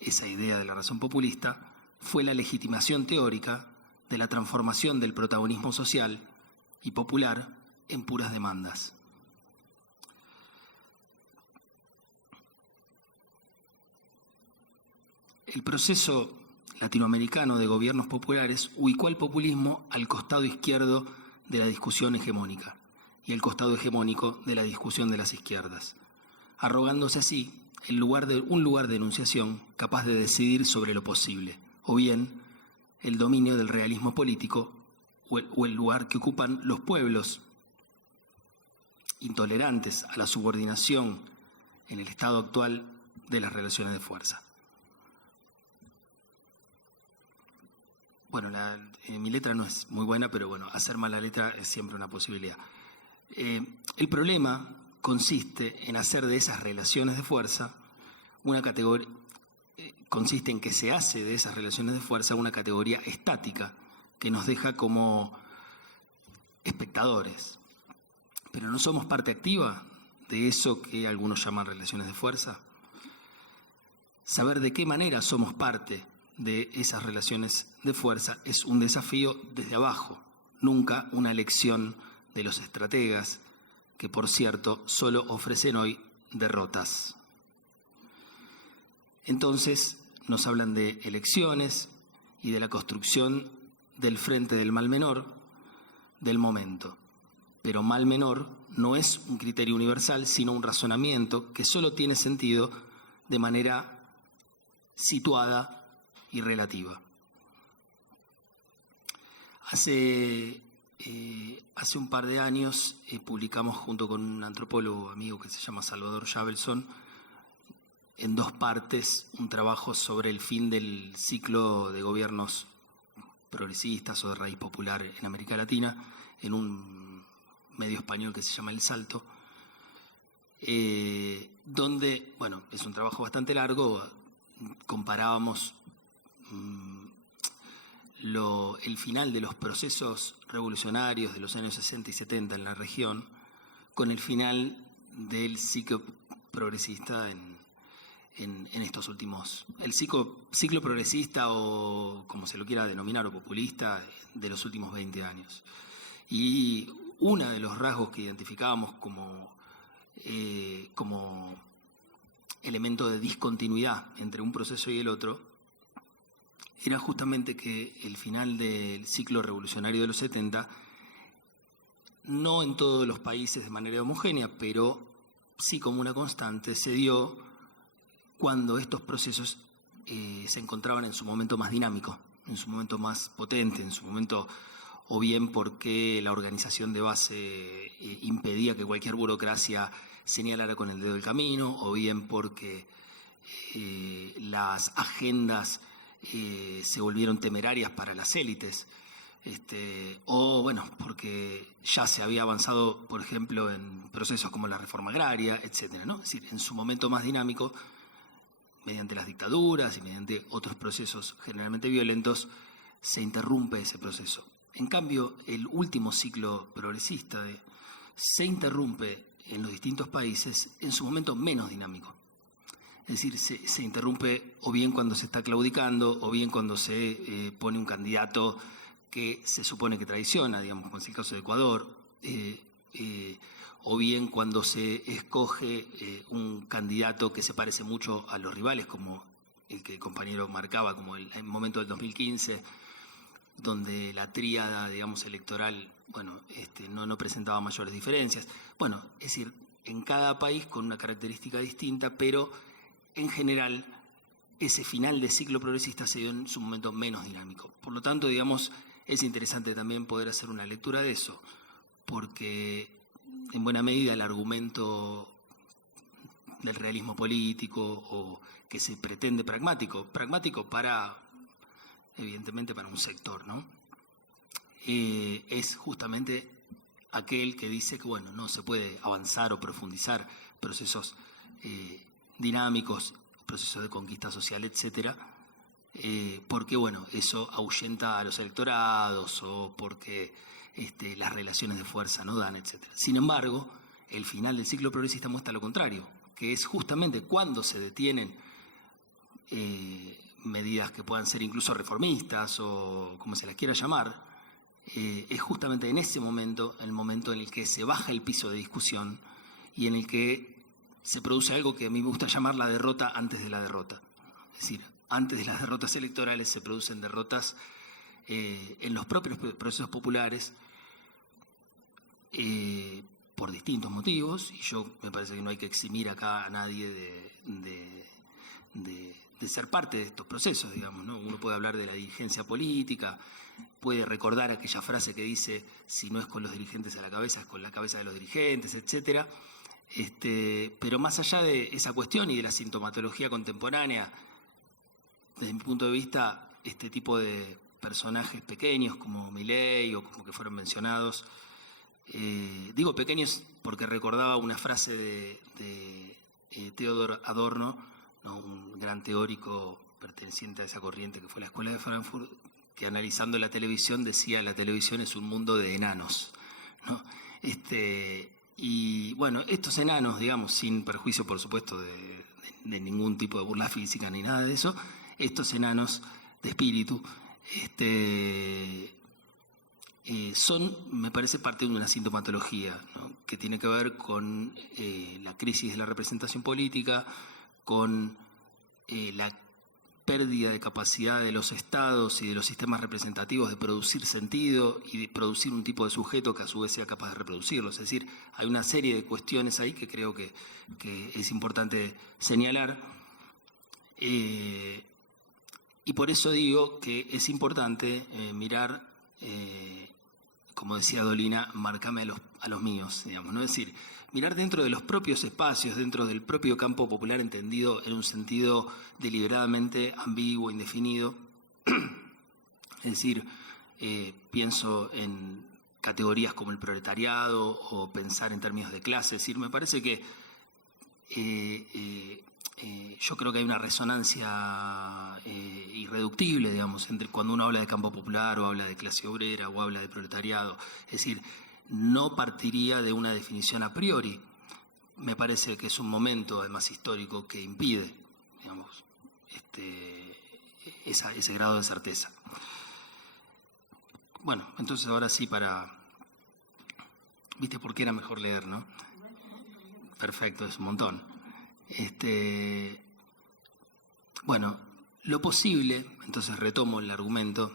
esa idea de la razón populista, fue la legitimación teórica de la transformación del protagonismo social y popular en puras demandas. El proceso latinoamericano de gobiernos populares ubicó al populismo al costado izquierdo de la discusión hegemónica y el costado hegemónico de la discusión de las izquierdas, arrogándose así un lugar de enunciación capaz de decidir sobre lo posible, o bien el dominio del realismo político o el lugar que ocupan los pueblos intolerantes a la subordinación en el estado actual de las relaciones de fuerza. Bueno, mi letra no es muy buena, pero bueno, hacer mala letra es siempre una posibilidad. El problema consiste en hacer de esas relaciones de fuerza una categoría, consiste en que se hace de esas relaciones de fuerza una categoría estática que nos deja como espectadores. Pero ¿no somos parte activa de eso que algunos llaman relaciones de fuerza? Saber de qué manera somos parte de esas relaciones de fuerza es un desafío desde abajo, nunca una elección de los estrategas, que por cierto solo ofrecen hoy derrotas. Entonces nos hablan de elecciones y de la construcción del frente del mal menor del momento. Pero mal menor no es un criterio universal, sino un razonamiento que solo tiene sentido de manera situada y relativa. Hace un par de años publicamos junto con un antropólogo amigo que se llama Salvador Javelson en 2 partes un trabajo sobre el fin del ciclo de gobiernos progresistas o de raíz popular en América Latina en un medio español que se llama El Salto, donde, bueno, es un trabajo bastante largo, comparábamos el final de los procesos revolucionarios de los años 60 y 70 en la región con el final del ciclo progresista en estos últimos... El ciclo progresista o como se lo quiera denominar o populista de los últimos 20 años. Y uno de los rasgos que identificábamos como elemento de discontinuidad entre un proceso y el otro era justamente que el final del ciclo revolucionario de los 70, no en todos los países de manera homogénea, pero sí como una constante, se dio cuando estos procesos se encontraban en su momento más dinámico, en su momento más potente, en su momento o bien porque la organización de base impedía que cualquier burocracia señalara con el dedo el camino, o bien porque las agendas se volvieron temerarias para las élites, o bueno, porque ya se había avanzado, por ejemplo, en procesos como la reforma agraria, etcétera, ¿no? Es decir, en su momento más dinámico, mediante las dictaduras y mediante otros procesos generalmente violentos, se interrumpe ese proceso. En cambio, el último ciclo progresista se interrumpe en los distintos países en su momento menos dinámico. Es decir, se interrumpe o bien cuando se está claudicando, o bien cuando se pone un candidato que se supone que traiciona, digamos, como es el caso de Ecuador, o bien cuando se escoge un candidato que se parece mucho a los rivales, como el que el compañero marcaba, como el momento del 2015, donde la tríada, digamos, electoral, bueno, no presentaba mayores diferencias. Bueno, es decir, en cada país con una característica distinta, pero en general ese final de ciclo progresista se dio en su momento menos dinámico. Por lo tanto, digamos, es interesante también poder hacer una lectura de eso, porque en buena medida el argumento del realismo político o que se pretende pragmático para, evidentemente, para un sector, ¿no? Es justamente aquel que dice que, bueno, no se puede avanzar o profundizar procesos dinámicos, procesos de conquista social, etcétera, porque, bueno, eso ahuyenta a los electorados o porque las relaciones de fuerza no dan, etcétera. Sin embargo, el final del ciclo progresista muestra lo contrario, que es justamente cuando se detienen medidas que puedan ser incluso reformistas o como se las quiera llamar, es justamente en ese momento, el momento en el que se baja el piso de discusión y en el que se produce algo que a mí me gusta llamar la derrota antes de la derrota. Es decir, antes de las derrotas electorales se producen derrotas en los propios procesos populares por distintos motivos, y yo me parece que no hay que eximir acá a nadie de ser parte de estos procesos, digamos, ¿no? Uno puede hablar de la dirigencia política, puede recordar aquella frase que dice, si no es con los dirigentes a la cabeza, es con la cabeza de los dirigentes, etcétera. Pero más allá de esa cuestión y de la sintomatología contemporánea, desde mi punto de vista, este tipo de personajes pequeños como Milei o como que fueron mencionados, digo pequeños porque recordaba una frase de Theodor Adorno, ¿no? Un gran teórico perteneciente a esa corriente que fue la Escuela de Frankfurt, que analizando la televisión decía: la televisión es un mundo de enanos, ¿no? Y bueno, estos enanos, digamos, sin perjuicio por supuesto de ningún tipo de burla física ni nada de eso, estos enanos de espíritu son, me parece, parte de una sintomatología, ¿no? Que tiene que ver con la crisis de la representación política, con la pérdida de capacidad de los estados y de los sistemas representativos de producir sentido y de producir un tipo de sujeto que a su vez sea capaz de reproducirlo. Es decir, hay una serie de cuestiones ahí que creo que es importante señalar. Y por eso digo que es importante mirar, como decía Dolina, marcame a los míos, digamos, ¿no? Es decir, mirar dentro de los propios espacios, dentro del propio campo popular entendido en un sentido deliberadamente ambiguo, indefinido. Es decir, pienso en categorías como el proletariado o pensar en términos de clase. Es decir, me parece que yo creo que hay una resonancia irreductible, digamos, entre cuando uno habla de campo popular o habla de clase obrera o habla de proletariado. Es decir, no partiría de una definición a priori. Me parece que es un momento, además histórico, que impide, digamos, ese grado de certeza. Bueno, entonces ahora sí ¿viste por qué era mejor leer, no? Perfecto, es un montón. Bueno, lo posible, entonces retomo el argumento,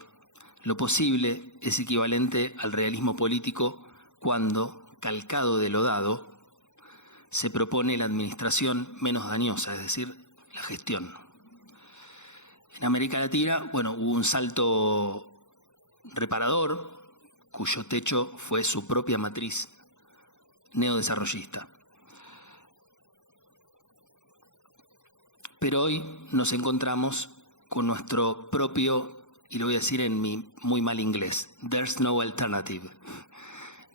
lo posible es equivalente al realismo político cuando, calcado de lo dado, se propone la administración menos dañosa, es decir, la gestión. En América Latina, bueno, hubo un salto reparador cuyo techo fue su propia matriz neodesarrollista. Pero hoy nos encontramos con nuestro propio, y lo voy a decir en mi muy mal inglés, there's no alternative.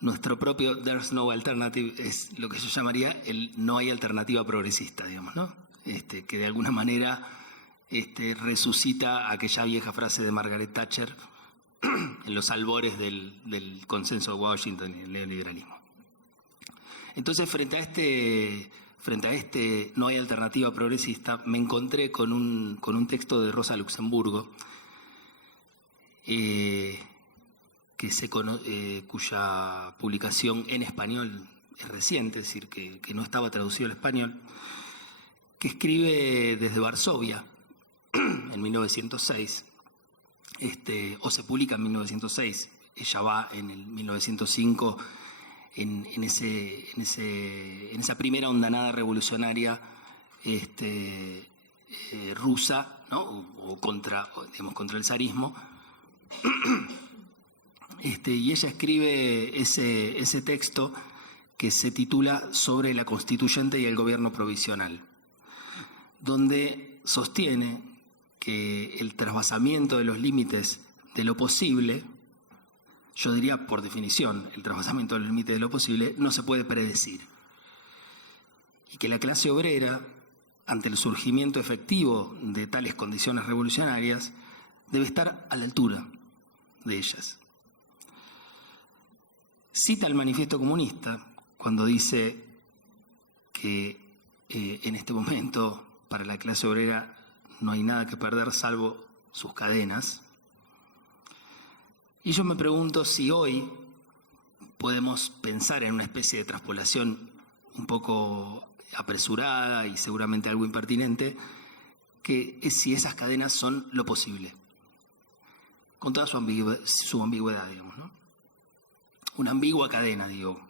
Nuestro propio there's no alternative es lo que yo llamaría el no hay alternativa progresista, digamos, ¿no? Que de alguna manera resucita aquella vieja frase de Margaret Thatcher en los albores del consenso de Washington y el neoliberalismo. Entonces, frente a este no hay alternativa progresista, me encontré con un texto de Rosa Luxemburgo, cuya publicación en español es reciente, es decir, que no estaba traducido al español, que escribe desde Varsovia en 1906, o se publica en 1906, ella va en el 1905 en esa primera ondanada revolucionaria rusa, ¿no? o contra el zarismo. Y ella escribe ese texto que se titula Sobre la Constituyente y el Gobierno Provisional, donde sostiene que el trasvasamiento de los límites de lo posible, yo diría por definición, el trasvasamiento de los límites de lo posible no se puede predecir. Y que la clase obrera, ante el surgimiento efectivo de tales condiciones revolucionarias, debe estar a la altura de ellas. Cita el Manifiesto Comunista cuando dice que en este momento para la clase obrera no hay nada que perder salvo sus cadenas. Y yo me pregunto si hoy podemos pensar en una especie de traspolación un poco apresurada y seguramente algo impertinente, que es si esas cadenas son lo posible, con toda su ambigüedad, digamos, ¿no? Una ambigua cadena, digo.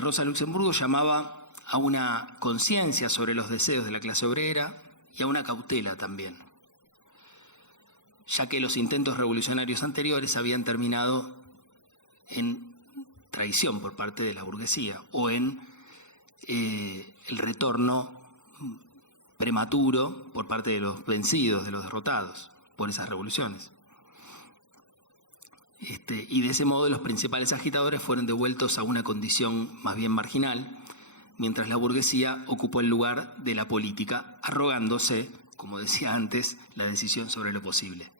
Rosa Luxemburgo llamaba a una conciencia sobre los deseos de la clase obrera y a una cautela también, ya que los intentos revolucionarios anteriores habían terminado en traición por parte de la burguesía o en el retorno prematuro por parte de los vencidos, de los derrotados por esas revoluciones. Y de ese modo los principales agitadores fueron devueltos a una condición más bien marginal, mientras la burguesía ocupó el lugar de la política, arrogándose, como decía antes, la decisión sobre lo posible.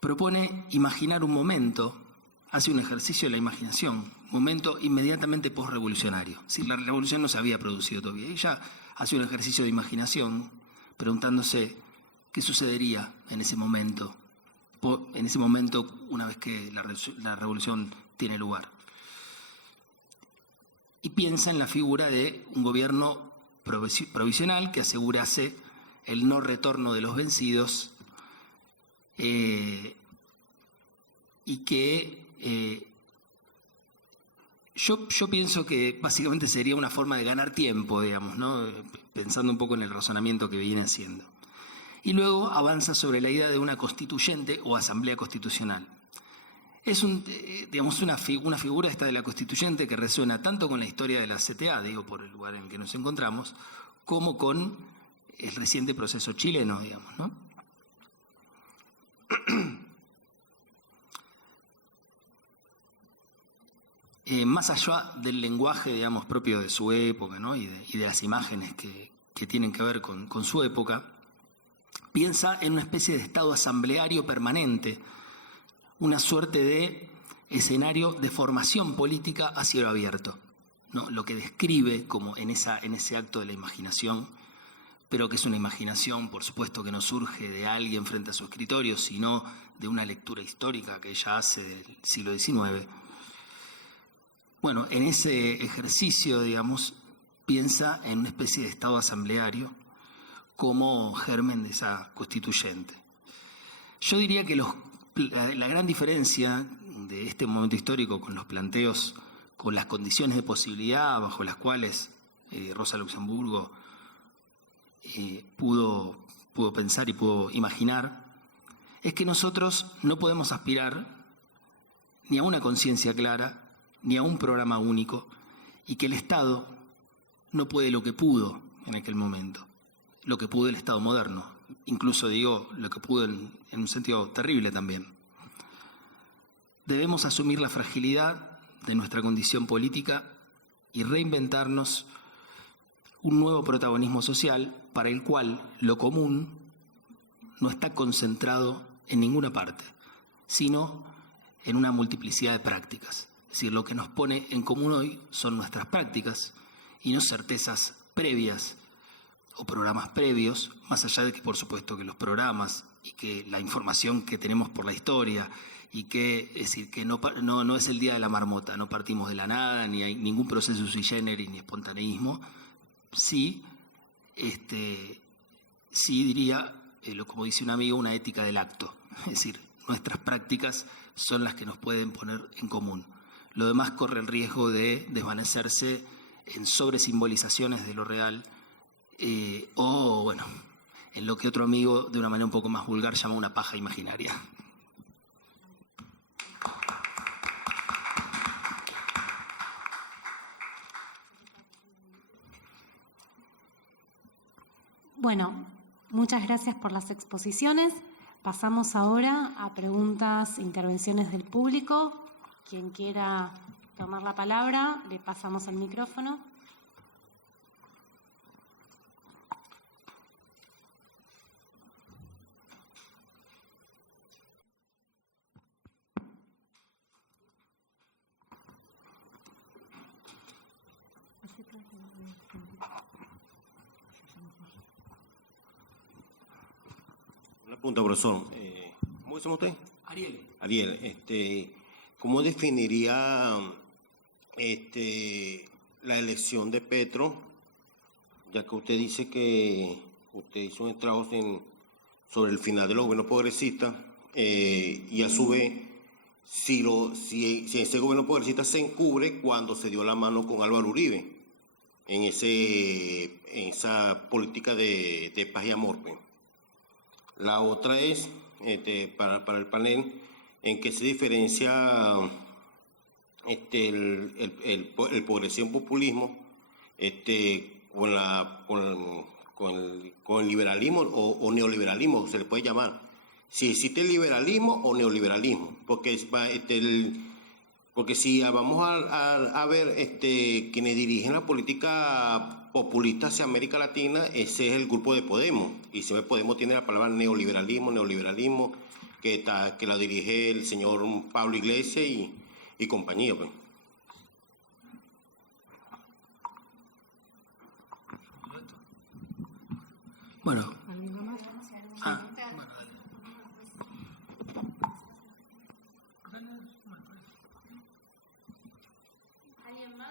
Propone imaginar un momento, hace un ejercicio de la imaginación, momento inmediatamente postrevolucionario. Si la revolución no se había producido todavía, ella hace un ejercicio de imaginación preguntándose qué sucedería en ese momento una vez que la revolución tiene lugar. Y piensa en la figura de un gobierno provisional que asegurase el no retorno de los vencidos y que yo pienso que básicamente sería una forma de ganar tiempo, digamos, ¿no? Pensando un poco en el razonamiento que viene haciendo. Y luego avanza sobre la idea de una constituyente o asamblea constitucional. Es una figura esta de la constituyente que resuena tanto con la historia de la CTA, digo, por el lugar en el que nos encontramos, como con el reciente proceso chileno, digamos, ¿no? Más allá del lenguaje, digamos, propio de su época, ¿no? y de las imágenes que tienen que ver con su época, piensa en una especie de estado asambleario permanente, una suerte de escenario de formación política a cielo abierto, ¿no? Lo que describe como en ese acto de la imaginación, pero que es una imaginación, por supuesto, que no surge de alguien frente a su escritorio, sino de una lectura histórica que ella hace del siglo XIX. Bueno, en ese ejercicio, digamos, piensa en una especie de estado asambleario como germen de esa constituyente. Yo diría que la gran diferencia de este momento histórico con los planteos, con las condiciones de posibilidad bajo las cuales Rosa Luxemburgo pudo pensar y pudo imaginar, es que nosotros no podemos aspirar ni a una conciencia clara, ni a un programa único, y que el Estado no puede lo que pudo en aquel momento, lo que pudo el Estado moderno, incluso digo lo que pudo en un sentido terrible también. Debemos asumir la fragilidad de nuestra condición política y reinventarnos un nuevo protagonismo social para el cual lo común no está concentrado en ninguna parte, sino en una multiplicidad de prácticas. Es decir, lo que nos pone en común hoy son nuestras prácticas y no certezas previas o programas previos, más allá de que, por supuesto, que los programas y que la información que tenemos por la historia y que, es decir, que no es el día de la marmota, no partimos de la nada, ni hay ningún proceso sui generis ni espontaneísmo. Sí diría, como dice un amigo, una ética del acto. Es decir, nuestras prácticas son las que nos pueden poner en común. Lo demás corre el riesgo de desvanecerse en sobresimbolizaciones de lo real o, bueno, en lo que otro amigo, de una manera un poco más vulgar, llama una paja imaginaria. Bueno, muchas gracias por las exposiciones. Pasamos ahora a preguntas e intervenciones del público. Quien quiera tomar la palabra, le pasamos el micrófono. pregunta, profesor. ¿Cómo se llama usted? Ariel. Ariel, ¿cómo definiría la elección de Petro, ya que usted dice que usted hizo un trabajo sobre el final de los gobiernos progresistas, y a su vez, si ese gobierno progresista se encubre cuando se dio la mano con Álvaro Uribe en esa política de paz y amor, pues? La otra es, para el panel, ¿en qué se diferencia el progresismo populismo con el liberalismo o neoliberalismo, se le puede llamar? Si existe liberalismo o neoliberalismo, porque si vamos a ver quienes dirigen la política populista hacia América Latina, ese es el grupo de Podemos, y siempre Podemos tiene la palabra neoliberalismo, que la dirige el señor Pablo Iglesias y compañía, pues. Bueno. ¿Alguien más?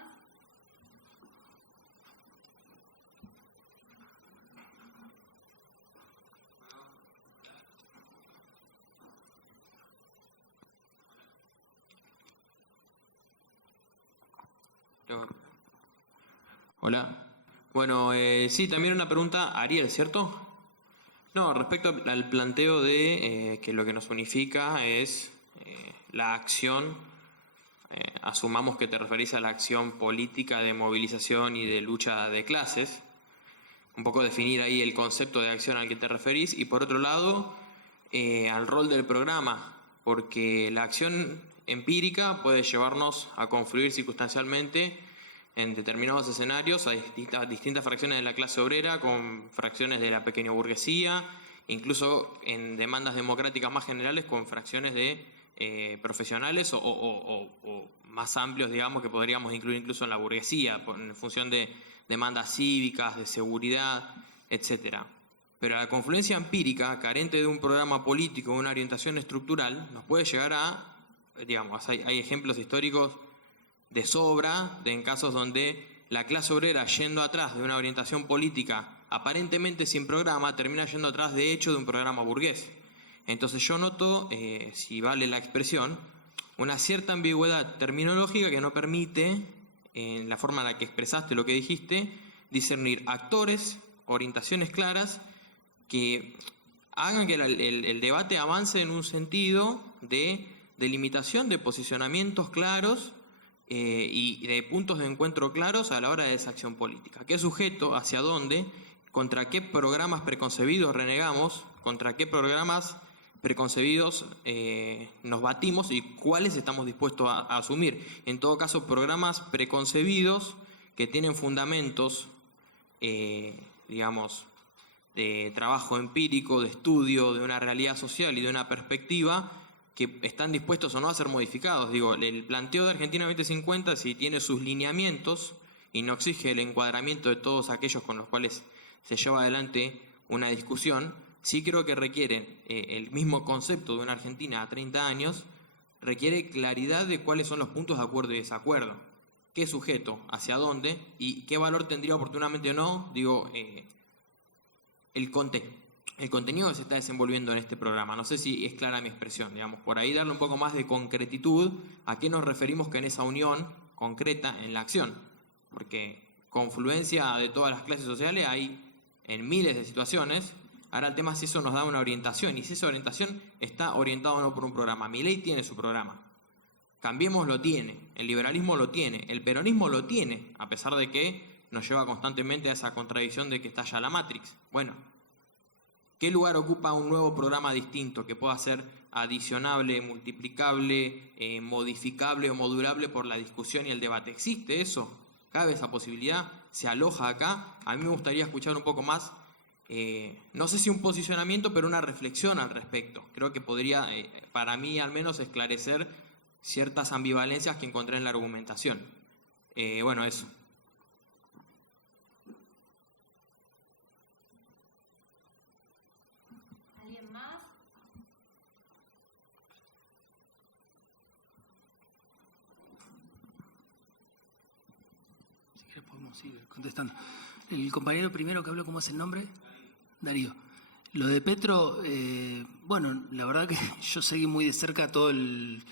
Hola. Bueno, sí, también una pregunta a Ariel, ¿cierto? No, respecto al planteo de que lo que nos unifica es la acción, asumamos que te referís a la acción política de movilización y de lucha de clases, un poco definir ahí el concepto de acción al que te referís, y por otro lado, al rol del programa, porque la acción empírica puede llevarnos a confluir circunstancialmente en determinados escenarios a distintas fracciones de la clase obrera, con fracciones de la pequeña burguesía, incluso en demandas democráticas más generales con fracciones de profesionales o más amplios, digamos, que podríamos incluir incluso en la burguesía, en función de demandas cívicas, de seguridad, etcétera. Pero la confluencia empírica, carente de un programa político, una orientación estructural, nos puede llegar a, digamos, hay ejemplos históricos de sobra, en casos donde la clase obrera, yendo atrás de una orientación política aparentemente sin programa, termina yendo atrás de hecho de un programa burgués. Entonces yo noto, si vale la expresión, una cierta ambigüedad terminológica que no permite, en la forma en la que expresaste lo que dijiste, discernir actores, orientaciones claras, que hagan que el debate avance en un sentido de delimitación de posicionamientos claros, y de puntos de encuentro claros a la hora de esa acción política. ¿Qué sujeto, hacia dónde, contra qué programas preconcebidos renegamos, contra qué programas preconcebidos nos batimos y cuáles estamos dispuestos a asumir? En todo caso, programas preconcebidos que tienen fundamentos, digamos, de trabajo empírico, de estudio, de una realidad social y de una perspectiva que están dispuestos o no a ser modificados. Digo, el planteo de Argentina 2050, si tiene sus lineamientos y no exige el encuadramiento de todos aquellos con los cuales se lleva adelante una discusión, sí creo que requiere el mismo concepto de una Argentina a 30 años, requiere claridad de cuáles son los puntos de acuerdo y desacuerdo, qué sujeto, hacia dónde y qué valor tendría oportunamente o no, digo, el contenido que se está desenvolviendo en este programa. No sé si es clara mi expresión, digamos, por ahí darle un poco más de concretitud a qué nos referimos que en esa unión concreta en la acción, porque confluencia de todas las clases sociales hay en miles de situaciones. Ahora el tema es si eso nos da una orientación, y si esa orientación está orientada o no por un programa. Milei tiene su programa, Cambiemos lo tiene, el liberalismo lo tiene, el peronismo lo tiene, a pesar de que nos lleva constantemente a esa contradicción de que estalla la Matrix. Bueno, ¿qué lugar ocupa un nuevo programa distinto que pueda ser adicionable, multiplicable, modificable o modulable por la discusión y el debate? ¿Existe eso? ¿Cabe esa posibilidad? ¿Se aloja acá? A mí me gustaría escuchar un poco más, no sé si un posicionamiento, pero una reflexión al respecto. Creo que podría, para mí al menos, esclarecer ciertas ambivalencias que encontré en la argumentación. Bueno, eso. ¿Alguien más? sí, contestando. El compañero primero que habló, ¿cómo es el nombre? Darío. Lo de Petro, bueno, la verdad que yo seguí muy de cerca todo el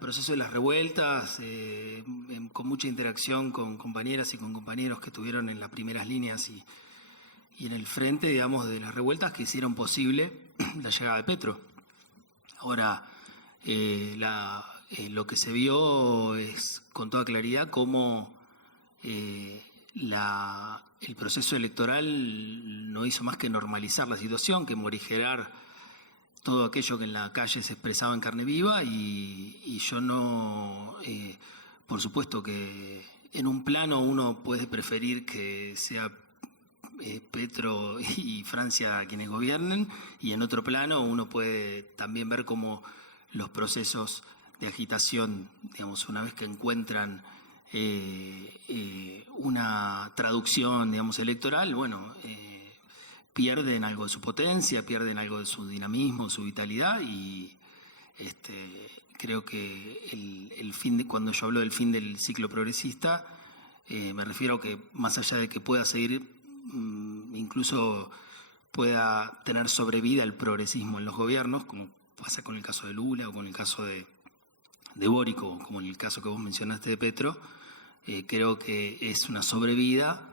proceso de las revueltas, con mucha interacción con compañeras y con compañeros que estuvieron en las primeras líneas y en el frente, digamos, de las revueltas que hicieron posible la llegada de Petro. Ahora, lo que se vio es con toda claridad cómo el proceso electoral no hizo más que normalizar la situación, que morigerar todo aquello que en la calle se expresaba en carne viva y yo no, por supuesto que en un plano uno puede preferir que sea Petro y Francia quienes gobiernen, y en otro plano uno puede también ver cómo los procesos de agitación, digamos, una vez que encuentran una traducción, digamos, electoral, bueno, pierden algo de su potencia, pierden algo de su dinamismo, su vitalidad, y creo que cuando yo hablo del fin del ciclo progresista, me refiero a que más allá de que pueda seguir, incluso pueda tener sobrevida el progresismo en los gobiernos, como pasa con el caso de Lula o con el caso de Boric, o como en el caso que vos mencionaste de Petro, creo que es una sobrevida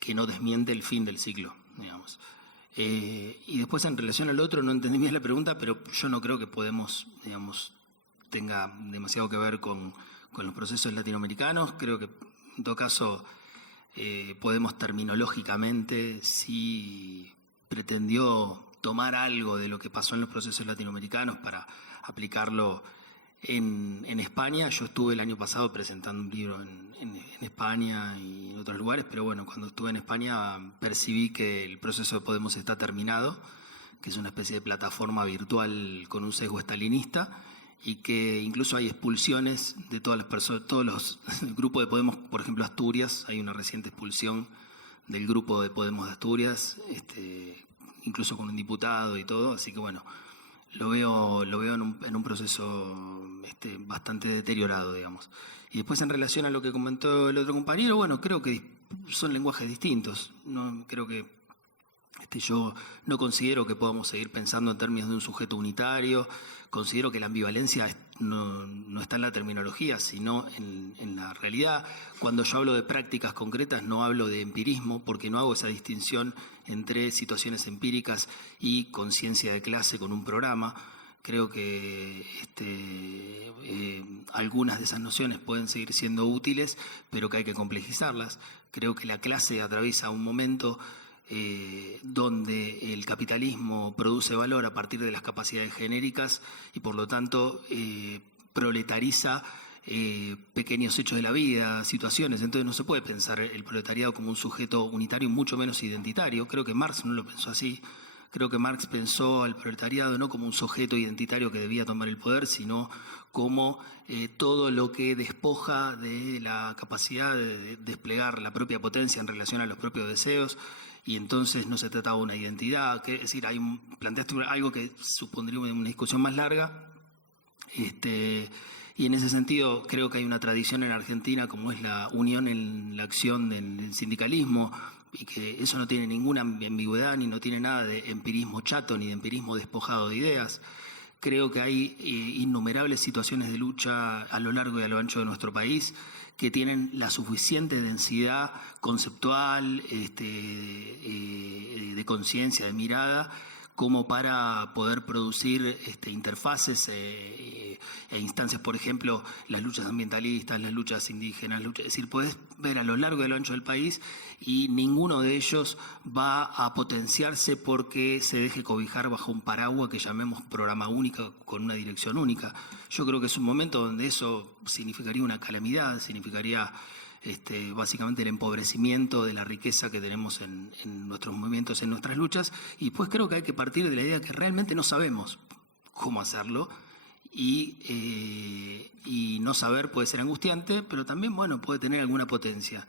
que no desmiente el fin del ciclo, digamos. Y después, en relación al otro, no entendí bien la pregunta, pero yo no creo que Podemos, digamos, tenga demasiado que ver con los procesos latinoamericanos. Creo que, en todo caso, Podemos terminológicamente sí pretendió tomar algo de lo que pasó en los procesos latinoamericanos para aplicarlo en España. Yo estuve el año pasado presentando un libro en España y en otros lugares, pero bueno, cuando estuve en España percibí que el proceso de Podemos está terminado, que es una especie de plataforma virtual con un sesgo estalinista, y que incluso hay expulsiones de todas las personas, todos los grupos de Podemos. Por ejemplo, Asturias, hay una reciente expulsión del grupo de Podemos de Asturias, incluso con un diputado y todo, así que bueno, lo veo en un proceso bastante deteriorado, digamos. Y después, en relación a lo que comentó el otro compañero, bueno, creo que son lenguajes distintos. No creo que yo no considero que podamos seguir pensando en términos de un sujeto unitario. Considero que la ambivalencia no está en la terminología, sino en la realidad. Cuando yo hablo de prácticas concretas, no hablo de empirismo, porque no hago esa distinción entre situaciones empíricas y conciencia de clase con un programa. Creo que algunas de esas nociones pueden seguir siendo útiles, pero que hay que complejizarlas. Creo que la clase atraviesa un momento donde el capitalismo produce valor a partir de las capacidades genéricas y por lo tanto proletariza pequeños hechos de la vida, situaciones. Entonces no se puede pensar el proletariado como un sujeto unitario, mucho menos identitario. Creo que Marx no lo pensó así. Creo que Marx pensó al proletariado no como un sujeto identitario que debía tomar el poder, sino como todo lo que despoja de la capacidad de desplegar la propia potencia en relación a los propios deseos. Y entonces no se trataba de una identidad, es decir, planteaste algo que supondría una discusión más larga, y en ese sentido creo que hay una tradición en Argentina como es la unión en la acción del sindicalismo, y que eso no tiene ninguna ambigüedad, ni no tiene nada de empirismo chato, ni de empirismo despojado de ideas. Creo que hay innumerables situaciones de lucha a lo largo y a lo ancho de nuestro país que tienen la suficiente densidad conceptual, de conciencia, de mirada, como para poder producir interfaces e instancias, por ejemplo, las luchas ambientalistas, las luchas indígenas, es decir, podés ver a lo largo y a lo ancho del país y ninguno de ellos va a potenciarse porque se deje cobijar bajo un paraguas que llamemos programa único con una dirección única. Yo creo que es un momento donde eso significaría una calamidad, significaría básicamente el empobrecimiento de la riqueza que tenemos en nuestros movimientos, en nuestras luchas, y pues creo que hay que partir de la idea que realmente no sabemos cómo hacerlo, y no saber puede ser angustiante, pero también, bueno, puede tener alguna potencia.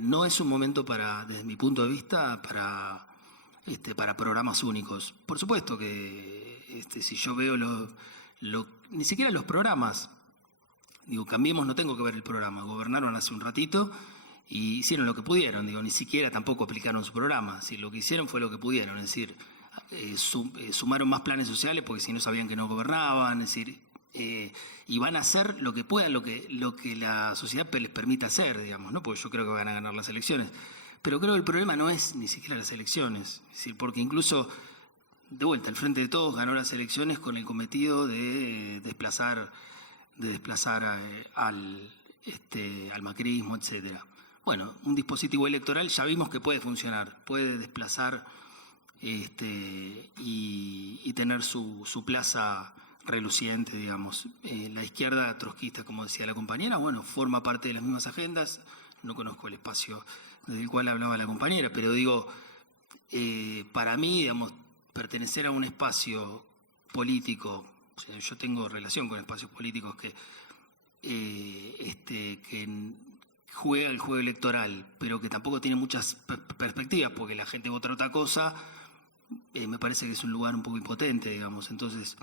No es un momento desde mi punto de vista, para programas únicos. Por supuesto que si yo veo ni siquiera los programas, digo, Cambiemos, no tengo que ver el programa, gobernaron hace un ratito y hicieron lo que pudieron, digo, ni siquiera tampoco aplicaron su programa, si lo que hicieron fue lo que pudieron, es decir, sumaron más planes sociales porque si no sabían que no gobernaban, es decir, y van a hacer lo que puedan, lo que la sociedad les permita hacer, digamos, ¿no? Porque yo creo que van a ganar las elecciones. Pero creo que el problema no es ni siquiera las elecciones, es decir, porque incluso, de vuelta, el Frente de Todos ganó las elecciones con el cometido de desplazar al macrismo, etcétera. Bueno, un dispositivo electoral ya vimos que puede funcionar, puede desplazar y tener su plaza reluciente, digamos. La izquierda trotskista, como decía la compañera, bueno, forma parte de las mismas agendas. No conozco el espacio del cual hablaba la compañera, pero digo, para mí, digamos, pertenecer a un espacio político, o sea, yo tengo relación con espacios políticos que juega el juego electoral, pero que tampoco tiene muchas perspectivas, porque la gente vota otra cosa, me parece que es un lugar un poco impotente, digamos. Entonces,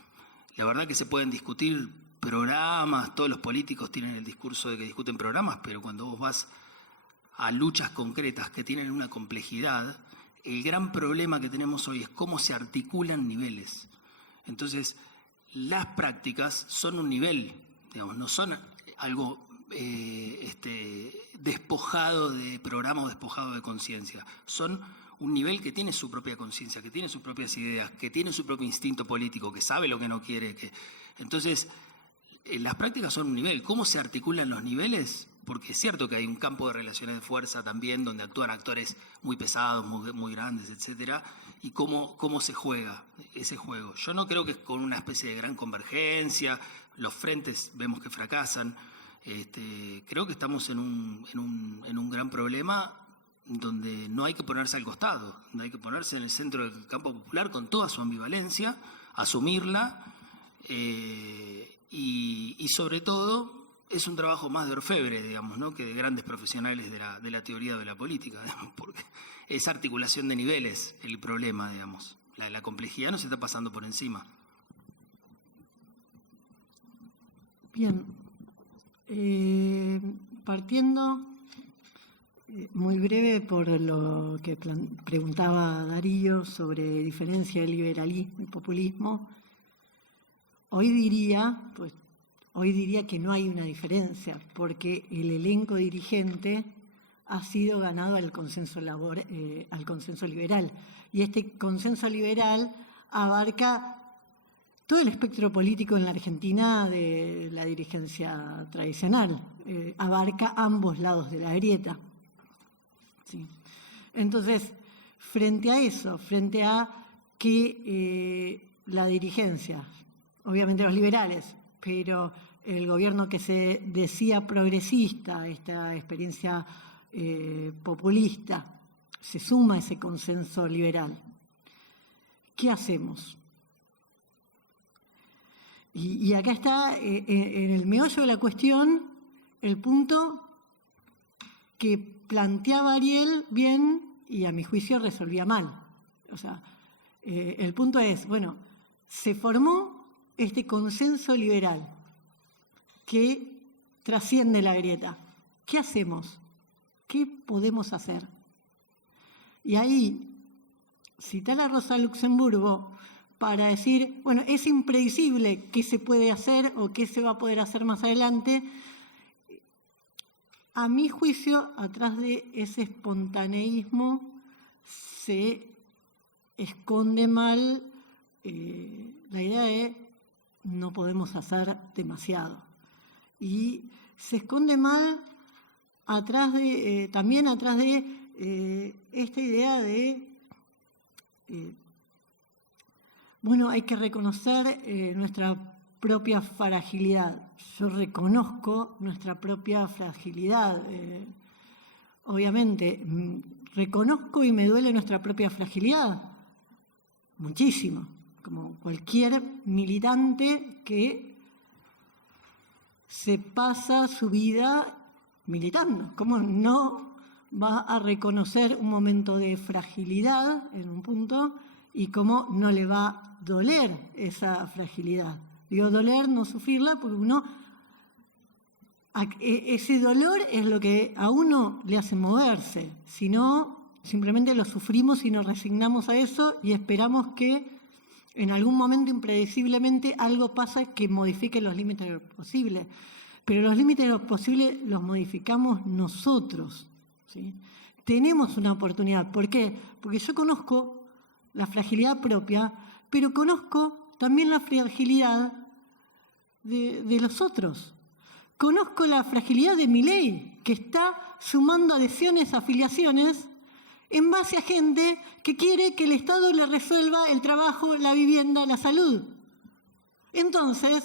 la verdad que se pueden discutir programas, todos los políticos tienen el discurso de que discuten programas, pero cuando vos vas a luchas concretas que tienen una complejidad, el gran problema que tenemos hoy es cómo se articulan niveles. Entonces, las prácticas son un nivel, digamos, no son algo despojado de programa o despojado de conciencia. Son un nivel que tiene su propia conciencia, que tiene sus propias ideas, que tiene su propio instinto político, que sabe lo que no quiere. Entonces, las prácticas son un nivel. ¿Cómo se articulan los niveles? Porque es cierto que hay un campo de relaciones de fuerza también, donde actúan actores muy pesados, muy grandes, etcétera, y cómo se juega ese juego. Yo no creo que es con una especie de gran convergencia, los frentes vemos que fracasan. Creo que estamos en un gran problema donde no hay que ponerse al costado, no hay que ponerse en el centro del campo popular con toda su ambivalencia, asumirla, y sobre todo es un trabajo más de orfebre, digamos, ¿no? Que de grandes profesionales de la teoría de la política, digamos, porque es articulación de niveles el problema, digamos. La complejidad nos está pasando por encima. Bien. Partiendo muy breve por lo que preguntaba Darío sobre diferencia del liberalismo y populismo, hoy diría que no hay una diferencia, porque el elenco dirigente ha sido ganado al consenso liberal. Y este consenso liberal abarca todo el espectro político en la Argentina de la dirigencia tradicional, abarca ambos lados de la grieta. ¿Sí? Entonces, frente a eso, frente a que la dirigencia, obviamente los liberales, pero el gobierno que se decía progresista, esta experiencia populista, se suma a ese consenso liberal. ¿Qué hacemos? Y acá está, en el meollo de la cuestión, el punto que planteaba Ariel bien y a mi juicio resolvía mal. O sea, el punto es, bueno, se formó este consenso liberal que trasciende la grieta. ¿Qué hacemos? ¿Qué podemos hacer? Y ahí, citar a Rosa Luxemburgo para decir, bueno, es impredecible qué se puede hacer o qué se va a poder hacer más adelante. A mi juicio, atrás de ese espontaneísmo se esconde mal la idea de no podemos hacer demasiado. Y se esconde mal también atrás de esta idea de bueno, hay que reconocer nuestra propia fragilidad. Yo reconozco nuestra propia fragilidad. Obviamente, reconozco y me duele nuestra propia fragilidad. Muchísimo. Como cualquier militante que se pasa su vida militando. ¿Cómo no va a reconocer un momento de fragilidad en un punto y cómo no le va a doler esa fragilidad? Digo doler, no sufrirla, porque uno ese dolor es lo que a uno le hace moverse. Si no, simplemente lo sufrimos y nos resignamos a eso y esperamos que en algún momento impredeciblemente algo pasa que modifique los límites de lo posible. Pero los límites de lo posible los modificamos nosotros, ¿sí? Tenemos una oportunidad. ¿Por qué? Porque yo conozco la fragilidad propia, pero conozco también la fragilidad de los otros. Conozco la fragilidad de Milei, que está sumando adhesiones, afiliaciones, en base a gente que quiere que el Estado le resuelva el trabajo, la vivienda, la salud. Entonces,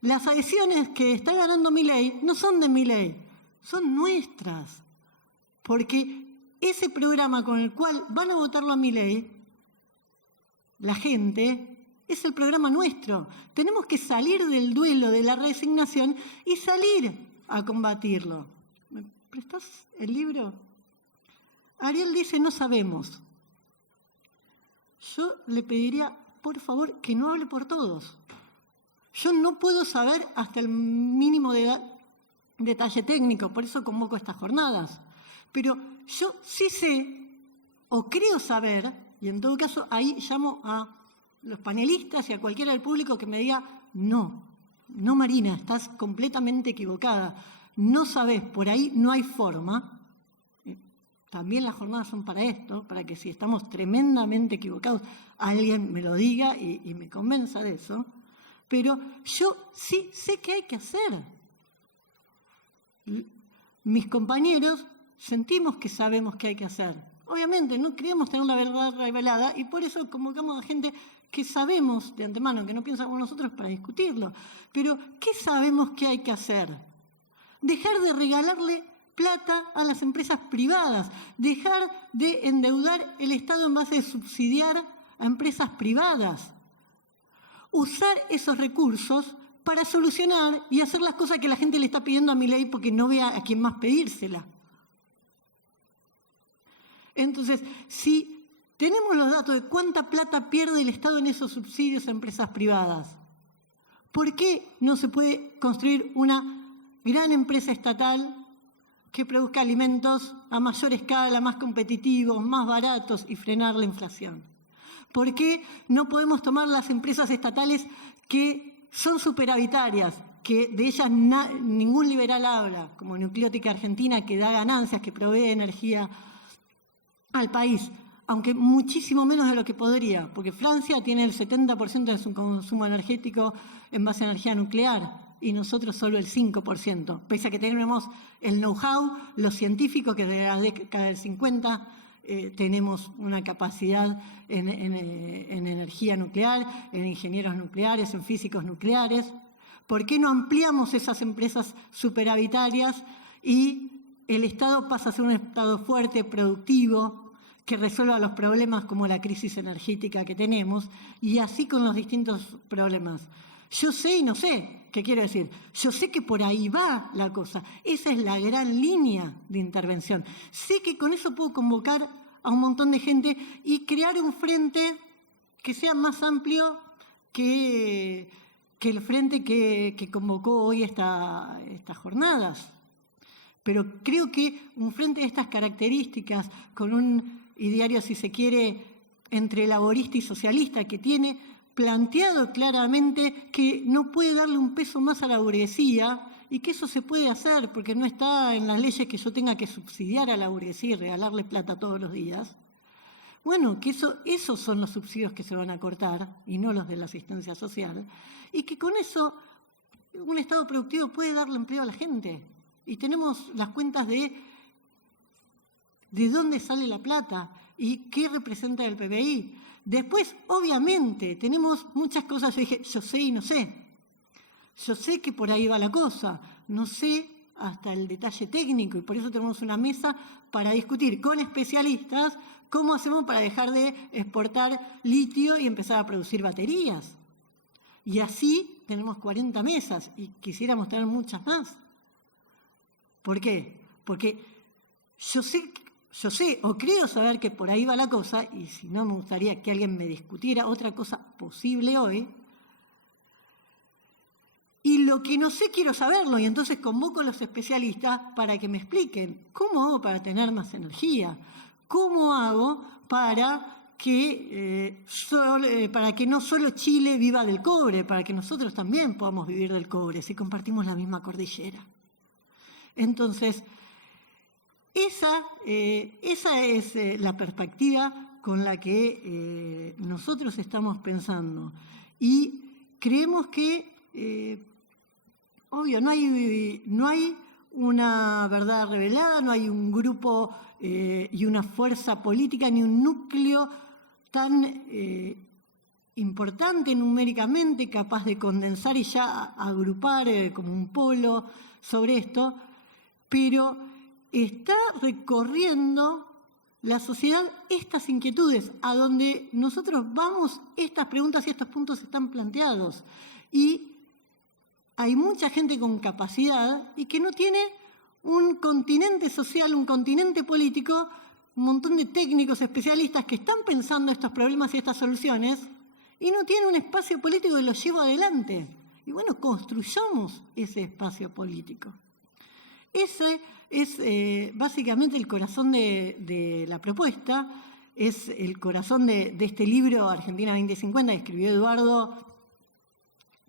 las adhesiones que está ganando Milei no son de Milei, son nuestras. Porque ese programa con el cual van a votarlo a Milei, la gente, es el programa nuestro. Tenemos que salir del duelo, de la resignación y salir a combatirlo. ¿Me prestás el libro? Ariel dice, no sabemos. Yo le pediría, por favor, que no hable por todos. Yo no puedo saber hasta el mínimo detalle técnico, por eso convoco estas jornadas. Pero yo sí sé, o creo saber, y en todo caso ahí llamo a los panelistas y a cualquiera del público que me diga, no, Marina, estás completamente equivocada, no sabés, por ahí no hay forma. También las jornadas son para esto, para que si estamos tremendamente equivocados, alguien me lo diga y me convenza de eso. Pero yo sí sé qué hay que hacer. Mis compañeros sentimos que sabemos qué hay que hacer. Obviamente no queremos tener la verdad revelada y por eso convocamos a gente que sabemos de antemano, que no piensa como nosotros para discutirlo. Pero, ¿qué sabemos que hay que hacer? Dejar de regalarle plata a las empresas privadas, dejar de endeudar el Estado en base a subsidiar a empresas privadas, usar esos recursos para solucionar y hacer las cosas que la gente le está pidiendo a Milei porque no vea a quién más pedírsela. Entonces, si tenemos los datos de cuánta plata pierde el Estado en esos subsidios a empresas privadas, ¿por qué no se puede construir una gran empresa estatal que produzca alimentos a mayor escala, más competitivos, más baratos y frenar la inflación? ¿Por qué no podemos tomar las empresas estatales que son superavitarias, que de ellas ningún liberal habla, como Nucleótica Argentina, que da ganancias, que provee energía al país, aunque muchísimo menos de lo que podría, porque Francia tiene el 70% de su consumo energético en base a energía nuclear y nosotros solo el 5%, pese a que tenemos el know-how, los científicos que desde la década del 50 tenemos una capacidad en energía nuclear, en ingenieros nucleares, en físicos nucleares. ¿Por qué no ampliamos esas empresas superavitarias y el Estado pasa a ser un Estado fuerte, productivo, que resuelva los problemas como la crisis energética que tenemos y así con los distintos problemas? Yo sé y no sé, ¿qué quiero decir? Yo sé que por ahí va la cosa. Esa es la gran línea de intervención. Sé que con eso puedo convocar a un montón de gente y crear un frente que sea más amplio que el frente que convocó hoy estas jornadas. Pero creo que un frente de estas características, con un ideario, si se quiere, entre laborista y socialista, que tiene planteado claramente que no puede darle un peso más a la burguesía y que eso se puede hacer porque no está en las leyes que yo tenga que subsidiar a la burguesía y regalarle plata todos los días. Bueno, que esos son los subsidios que se van a cortar y no los de la asistencia social, y que con eso un Estado productivo puede darle empleo a la gente. Y tenemos las cuentas de dónde sale la plata y qué representa el PBI. Después, obviamente, tenemos muchas cosas. Yo dije, yo sé y no sé. Yo sé que por ahí va la cosa. No sé hasta el detalle técnico y por eso tenemos una mesa para discutir con especialistas cómo hacemos para dejar de exportar litio y empezar a producir baterías. Y así tenemos 40 mesas y quisiéramos tener muchas más. ¿Por qué? Porque yo sé o creo saber que por ahí va la cosa, y si no me gustaría que alguien me discutiera otra cosa posible hoy, y lo que no sé quiero saberlo, y entonces convoco a los especialistas para que me expliquen cómo hago para tener más energía, cómo hago para que no solo Chile viva del cobre, para que nosotros también podamos vivir del cobre si compartimos la misma cordillera. Entonces, esa es la perspectiva con la que nosotros estamos pensando. Y creemos que, obvio, no hay una verdad revelada, no hay un grupo y una fuerza política, ni un núcleo tan importante numéricamente, capaz de condensar y ya agrupar como un polo sobre esto, pero está recorriendo la sociedad estas inquietudes, a donde nosotros vamos, estas preguntas y estos puntos están planteados. Y hay mucha gente con capacidad y que no tiene un continente social, un continente político, un montón de técnicos, especialistas que están pensando estos problemas y estas soluciones y no tiene un espacio político que los lleve adelante. Y bueno, construyamos ese espacio político. Ese es básicamente el corazón de la propuesta, es el corazón de este libro Argentina 2050 que escribió Eduardo,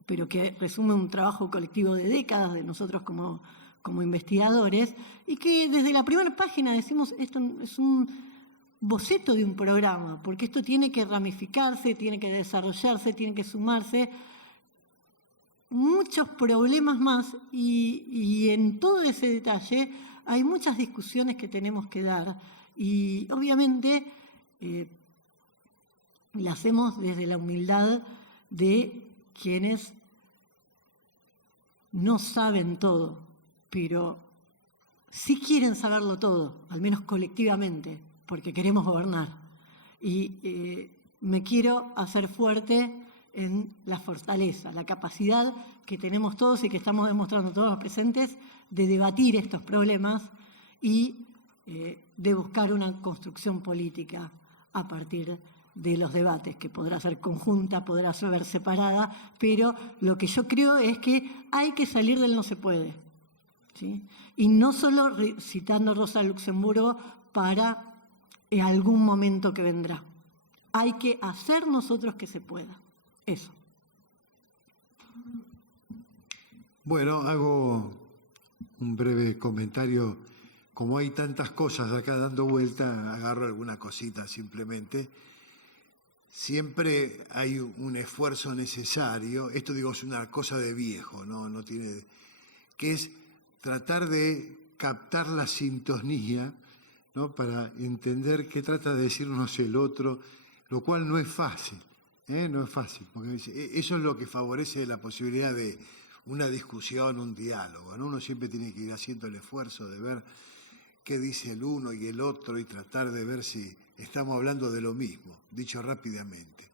pero que resume un trabajo colectivo de décadas de nosotros como investigadores, y que desde la primera página decimos esto es un boceto de un programa, porque esto tiene que ramificarse, tiene que desarrollarse, tiene que sumarse muchos problemas más, y en todo ese detalle hay muchas discusiones que tenemos que dar, y obviamente la hacemos desde la humildad de quienes no saben todo, pero sí quieren saberlo todo, al menos colectivamente, porque queremos gobernar. Y me quiero hacer fuerte en la fortaleza, la capacidad que tenemos todos y que estamos demostrando todos los presentes de debatir estos problemas y de buscar una construcción política a partir de los debates, que podrá ser conjunta, podrá ser separada, pero lo que yo creo es que hay que salir del no se puede, ¿sí? Y no solo citando Rosa Luxemburgo para algún momento que vendrá. Hay que hacer nosotros que se pueda. Eso. Bueno, hago un breve comentario. Como hay tantas cosas acá dando vuelta, agarro alguna cosita simplemente. Siempre hay un esfuerzo necesario, esto digo es una cosa de viejo, no tiene, que es tratar de captar la sintonía, ¿no? Para entender qué trata de decirnos el otro, lo cual no es fácil, no es fácil, porque eso es lo que favorece la posibilidad de una discusión, un diálogo, ¿no? Uno siempre tiene que ir haciendo el esfuerzo de ver qué dice el uno y el otro y tratar de ver si estamos hablando de lo mismo, dicho rápidamente.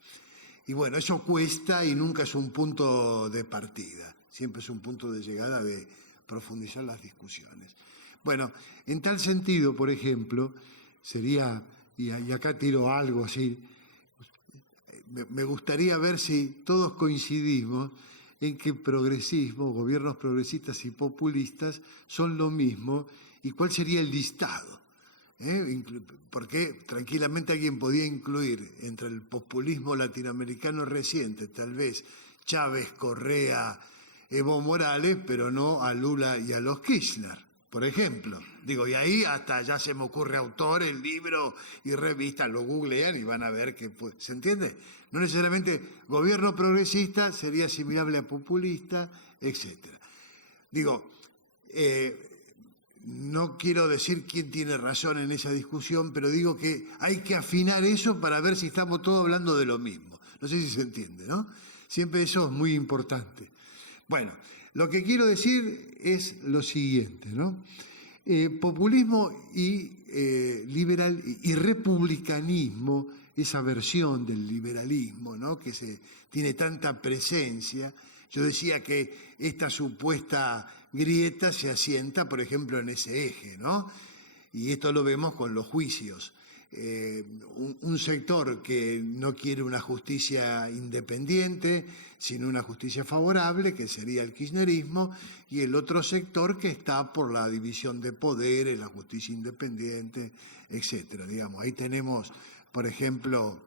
Y bueno, eso cuesta y nunca es un punto de partida, siempre es un punto de llegada de profundizar las discusiones. Bueno, en tal sentido, por ejemplo, sería, y acá tiro algo así, me gustaría ver si todos coincidimos en que progresismo, gobiernos progresistas y populistas son lo mismo, y cuál sería el listado. Porque tranquilamente alguien podía incluir entre el populismo latinoamericano reciente, tal vez Chávez, Correa, Evo Morales, pero no a Lula y a los Kirchner, por ejemplo. Digo, y ahí hasta ya se me ocurre autores, libros y revistas, lo googlean y van a ver que, ¿se entiende? No necesariamente gobierno progresista sería asimilable a populista, etc. Digo, no quiero decir quién tiene razón en esa discusión, pero digo que hay que afinar eso para ver si estamos todos hablando de lo mismo. No sé si se entiende, ¿no? Siempre eso es muy importante. Bueno, lo que quiero decir es lo siguiente, ¿no? Populismo y liberal y republicanismo, esa versión del liberalismo, ¿no? Que tiene tanta presencia. Yo decía que esta supuesta grieta se asienta, por ejemplo, en ese eje, ¿no? Y esto lo vemos con los juicios un sector que no quiere una justicia independiente, sino una justicia favorable, que sería el kirchnerismo, y el otro sector que está por la división de poderes, la justicia independiente, etcétera. Digamos, ahí tenemos, por ejemplo,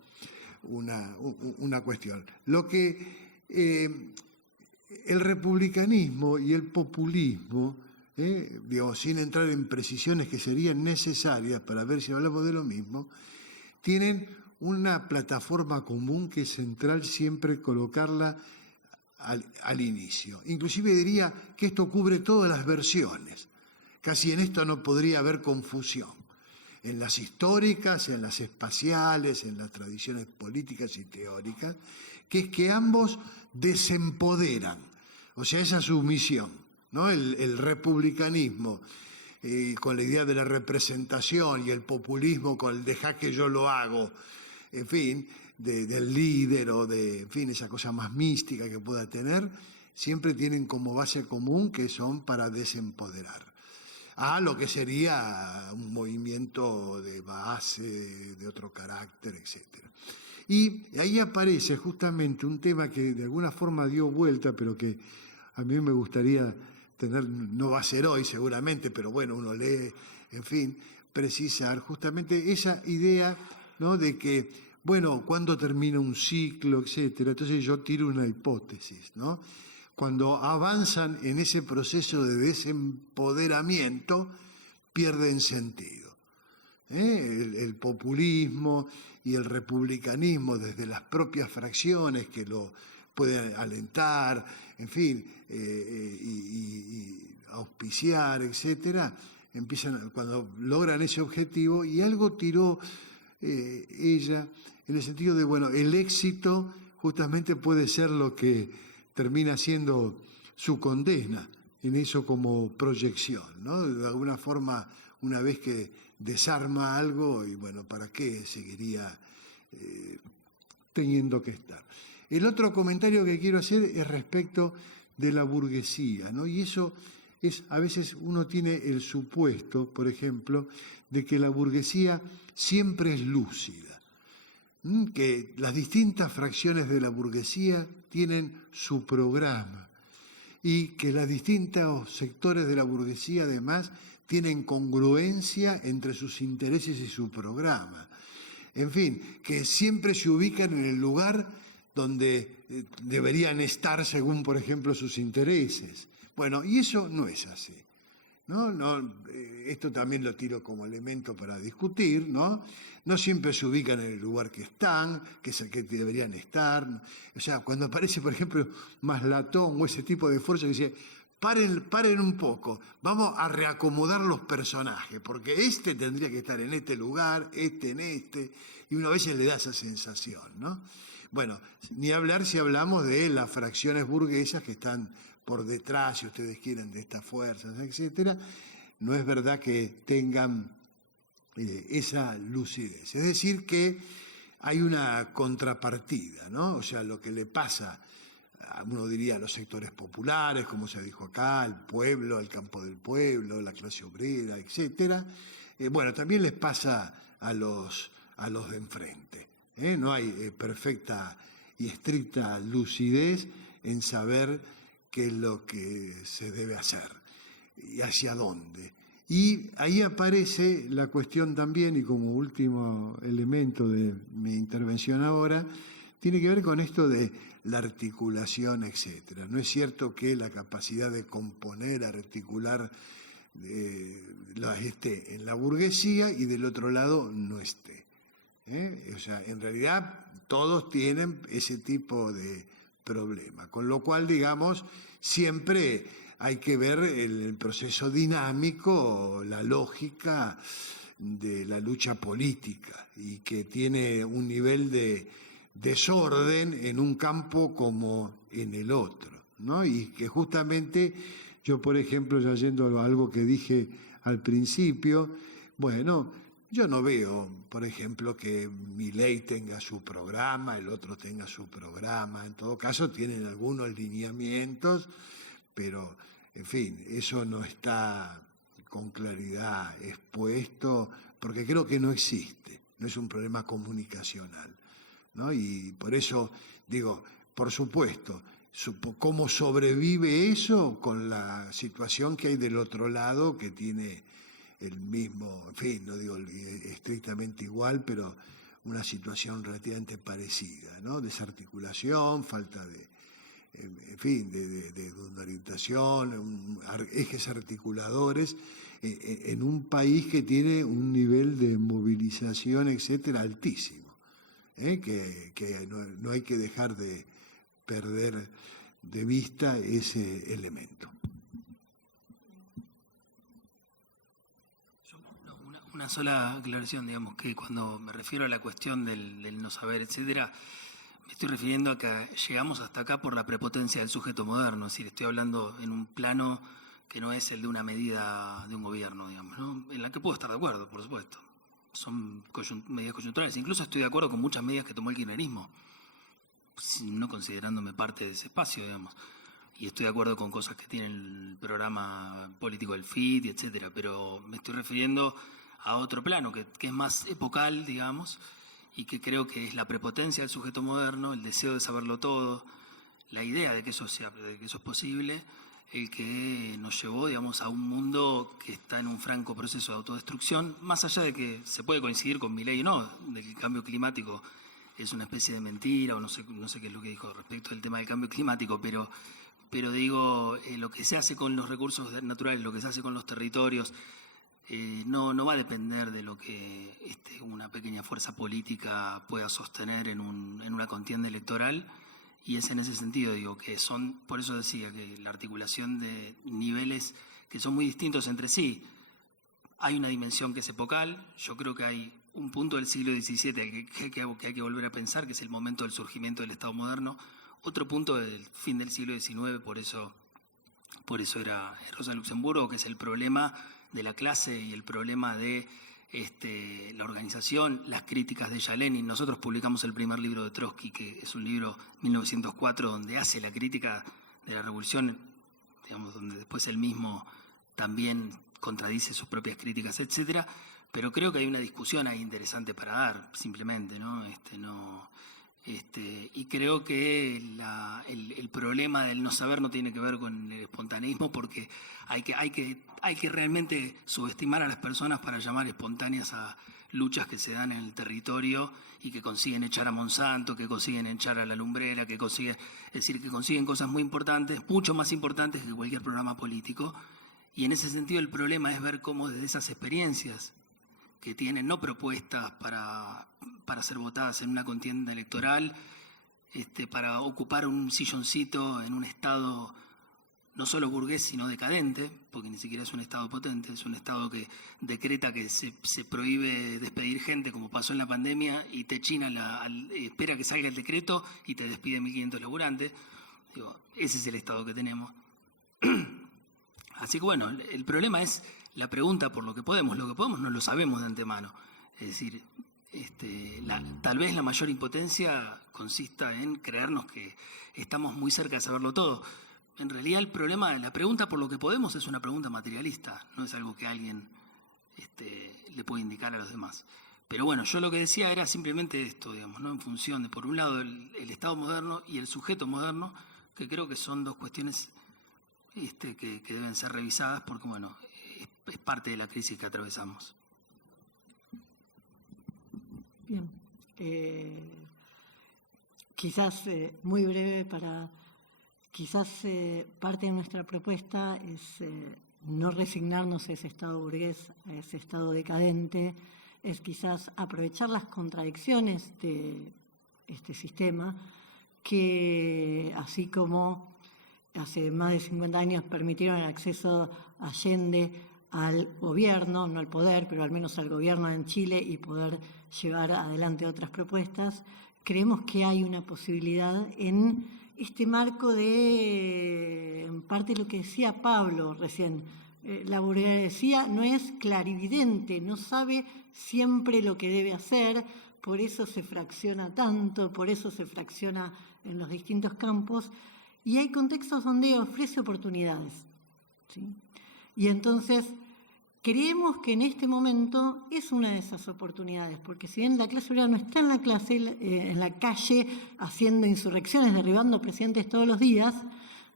una cuestión. Lo que el republicanismo y el populismo, digamos, sin entrar en precisiones que serían necesarias para ver si hablamos de lo mismo, tienen una plataforma común que es central siempre colocarla al inicio. Inclusive diría que esto cubre todas las versiones. Casi en esto no podría haber confusión. En las históricas, en las espaciales, en las tradiciones políticas y teóricas, que es que ambos desempoderan. O sea, esa es su misión, ¿no? El republicanismo con la idea de la representación y el populismo con el dejá que yo lo hago, en fin, del líder o de, en fin, esa cosa más mística que pueda tener, siempre tienen como base común que son para desempoderar a lo que sería un movimiento de base, de otro carácter, etc. Y ahí aparece justamente un tema que de alguna forma dio vuelta, pero que a mí me gustaría tener, no va a ser hoy seguramente, pero bueno, uno lee, en fin, precisar justamente esa idea, ¿no?, de que, bueno, ¿cuándo termina un ciclo, etcétera? Entonces yo tiro una hipótesis, ¿no? Cuando avanzan en ese proceso de desempoderamiento, pierden sentido. El populismo y el republicanismo, desde las propias fracciones que lo pueden alentar, en fin, y auspiciar, etcétera, empiezan cuando logran ese objetivo, y algo tiró ella en el sentido de, bueno, el éxito justamente puede ser lo que termina siendo su condena en eso como proyección, ¿no? De alguna forma, una vez que desarma algo, y bueno, ¿para qué seguiría teniendo que estar? El otro comentario que quiero hacer es respecto de la burguesía, ¿no? Y eso es, a veces uno tiene el supuesto, por ejemplo, de que la burguesía siempre es lúcida, que las distintas fracciones de la burguesía tienen su programa y que los distintos sectores de la burguesía además tienen congruencia entre sus intereses y su programa. En fin, que siempre se ubican en el lugar donde deberían estar según, por ejemplo, sus intereses. Bueno, y eso no es así, ¿no? Esto también lo tiro como elemento para discutir, ¿no? No siempre se ubican en el lugar que están, que es el que deberían estar. O sea, cuando aparece, por ejemplo, Maslatón o ese tipo de fuerza que dice, paren un poco, vamos a reacomodar los personajes, porque este tendría que estar en este lugar, este en este, y uno a veces le da esa sensación, ¿no? Bueno, ni hablar si hablamos de las fracciones burguesas que están por detrás, si ustedes quieren, de estas fuerzas, etcétera. No es verdad que tengan esa lucidez. Es decir, que hay una contrapartida, ¿no? O sea, lo que le pasa, uno diría, a los sectores populares, como se dijo acá, al pueblo, al campo del pueblo, la clase obrera, etcétera. Bueno, también les pasa a los de enfrente. No hay perfecta y estricta lucidez en saber qué es lo que se debe hacer y hacia dónde. Y ahí aparece la cuestión también, y como último elemento de mi intervención ahora, tiene que ver con esto de la articulación, etcétera. No es cierto que la capacidad de componer, articular, esté en la burguesía y del otro lado no esté. O sea, en realidad todos tienen ese tipo de problema, con lo cual, digamos, siempre hay que ver el proceso dinámico, la lógica de la lucha política, y que tiene un nivel de desorden en un campo como en el otro, ¿no? Y que justamente yo, por ejemplo, ya yendo a algo que dije al principio, bueno, yo no veo, por ejemplo, que Milei tenga su programa, el otro tenga su programa. En todo caso, tienen algunos lineamientos, pero, en fin, eso no está con claridad expuesto, porque creo que no existe. no es un problema comunicacional, ¿no? Y por eso digo, por supuesto, ¿cómo sobrevive eso con la situación que hay del otro lado, que tiene el mismo, en fin, no digo estrictamente igual, pero una situación relativamente parecida, ¿no? Desarticulación, falta de, en fin, de orientación, ejes articuladores, en un país que tiene un nivel de movilización, etcétera, altísimo, que no hay que dejar de perder de vista ese elemento. Una sola aclaración, digamos, que cuando me refiero a la cuestión del no saber, etcétera, me estoy refiriendo a que llegamos hasta acá por la prepotencia del sujeto moderno, es decir, estoy hablando en un plano que no es el de una medida de un gobierno, digamos, ¿no? En la que puedo estar de acuerdo, por supuesto. Son medidas coyunturales. Incluso estoy de acuerdo con muchas medidas que tomó el kirchnerismo, no considerándome parte de ese espacio, digamos. Y estoy de acuerdo con cosas que tiene el programa político del FIT, etcétera, pero me estoy refiriendo a otro plano, que es más epocal, digamos, y que creo que es la prepotencia del sujeto moderno, el deseo de saberlo todo, la idea de que eso es posible, el que nos llevó, digamos, a un mundo que está en un franco proceso de autodestrucción, más allá de que se puede coincidir con Milei o no, de que el cambio climático es una especie de mentira, o no sé qué es lo que dijo respecto del tema del cambio climático, pero digo, lo que se hace con los recursos naturales, lo que se hace con los territorios, no va a depender de lo que una pequeña fuerza política pueda sostener en una contienda electoral, y es en ese sentido, digo, que son, por eso decía que la articulación de niveles que son muy distintos entre sí. Hay una dimensión que es epocal, yo creo que hay un punto del siglo XVII que hay que volver a pensar, que es el momento del surgimiento del Estado moderno, otro punto del fin del siglo XIX, por eso era Rosa Luxemburgo, que es el problema de la clase y el problema de la organización, las críticas de Lenin. Nosotros publicamos el primer libro de Trotsky, que es un libro 1904, donde hace la crítica de la revolución, digamos, donde después él mismo también contradice sus propias críticas, etcétera. Pero creo que hay una discusión ahí interesante para dar, simplemente, ¿no? Y creo que el problema del no saber no tiene que ver con el espontaneismo, porque hay que realmente subestimar a las personas para llamar espontáneas a luchas que se dan en el territorio y que consiguen echar a Monsanto, que consiguen echar a la lumbrera, que consiguen cosas muy importantes, mucho más importantes que cualquier programa político. Y en ese sentido el problema es ver cómo desde esas experiencias que tienen no propuestas para ser votadas en una contienda electoral, para ocupar un silloncito en un Estado no solo burgués, sino decadente, porque ni siquiera es un Estado potente, es un Estado que decreta que se prohíbe despedir gente, como pasó en la pandemia, y te china, espera que salga el decreto y te despide 1.500 laburantes. Digo, ese es el Estado que tenemos. Así que bueno, el problema es la pregunta por lo que podemos no lo sabemos de antemano. Es decir, tal vez la mayor impotencia consista en creernos que estamos muy cerca de saberlo todo. En realidad el problema, la pregunta por lo que podemos es una pregunta materialista, no es algo que alguien le puede indicar a los demás. Pero bueno, yo lo que decía era simplemente esto, digamos, ¿no? En función de, por un lado, el Estado moderno y el sujeto moderno, que creo que son dos cuestiones que deben ser revisadas, porque bueno, es parte de la crisis que atravesamos. Bien. Quizás muy breve quizás parte de nuestra propuesta es no resignarnos a ese Estado burgués, a ese Estado decadente, es quizás aprovechar las contradicciones de este sistema que, así como hace más de 50 años permitieron el acceso a Allende al gobierno, no al poder, pero al menos al gobierno en Chile, y poder llevar adelante otras propuestas, creemos que hay una posibilidad en este marco de, en parte lo que decía Pablo recién, la burguesía no es clarividente, no sabe siempre lo que debe hacer, por eso se fracciona tanto, por eso se fracciona en los distintos campos, y hay contextos donde ofrece oportunidades, ¿sí? Y entonces creemos que en este momento es una de esas oportunidades, porque si bien la clase obrera no está en la calle haciendo insurrecciones, derribando presidentes todos los días,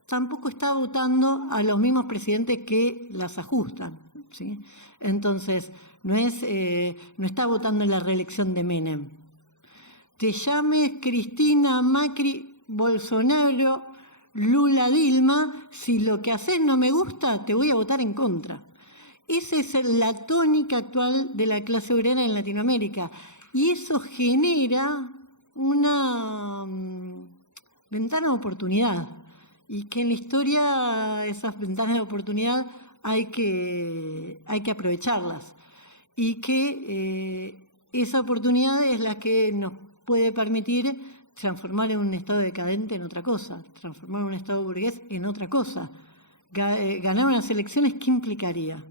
tampoco está votando a los mismos presidentes que las ajustan, ¿sí? Entonces, no está votando en la reelección de Menem. Te llames Cristina, Macri, Bolsonaro, Lula, Dilma, si lo que haces no me gusta, te voy a votar en contra. Esa es la tónica actual de la clase obrera en Latinoamérica. Y eso genera una ventana de oportunidad. Y que en la historia esas ventanas de oportunidad hay que aprovecharlas. Y que esa oportunidad es la que nos puede permitir transformar en un Estado decadente en otra cosa, transformar un Estado burgués en otra cosa. Ganar unas elecciones, ¿qué implicaría?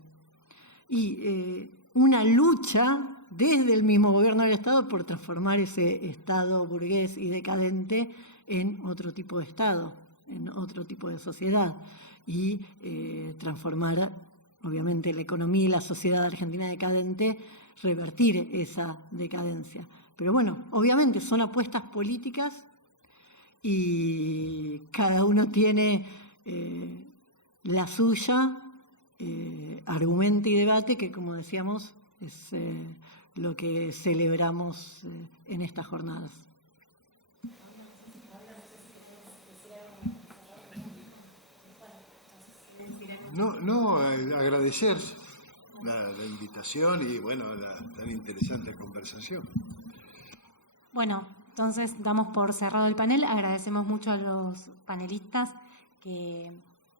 Y una lucha desde el mismo gobierno del Estado por transformar ese Estado burgués y decadente en otro tipo de Estado, en otro tipo de sociedad, y transformar, obviamente, la economía y la sociedad argentina decadente, revertir esa decadencia. Pero bueno, obviamente son apuestas políticas y cada uno tiene la suya, argumenta y debate, que como decíamos es lo que celebramos en estas jornadas. No, agradecer la invitación y bueno, la tan interesante conversación. Bueno, entonces damos por cerrado el panel. Agradecemos mucho a los panelistas que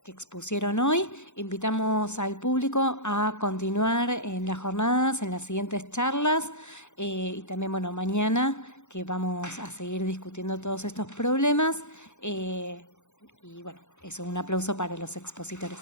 expusieron hoy. Invitamos al público a continuar en las jornadas, en las siguientes charlas y también, bueno, mañana que vamos a seguir discutiendo todos estos problemas. Y bueno, eso, un aplauso para los expositores.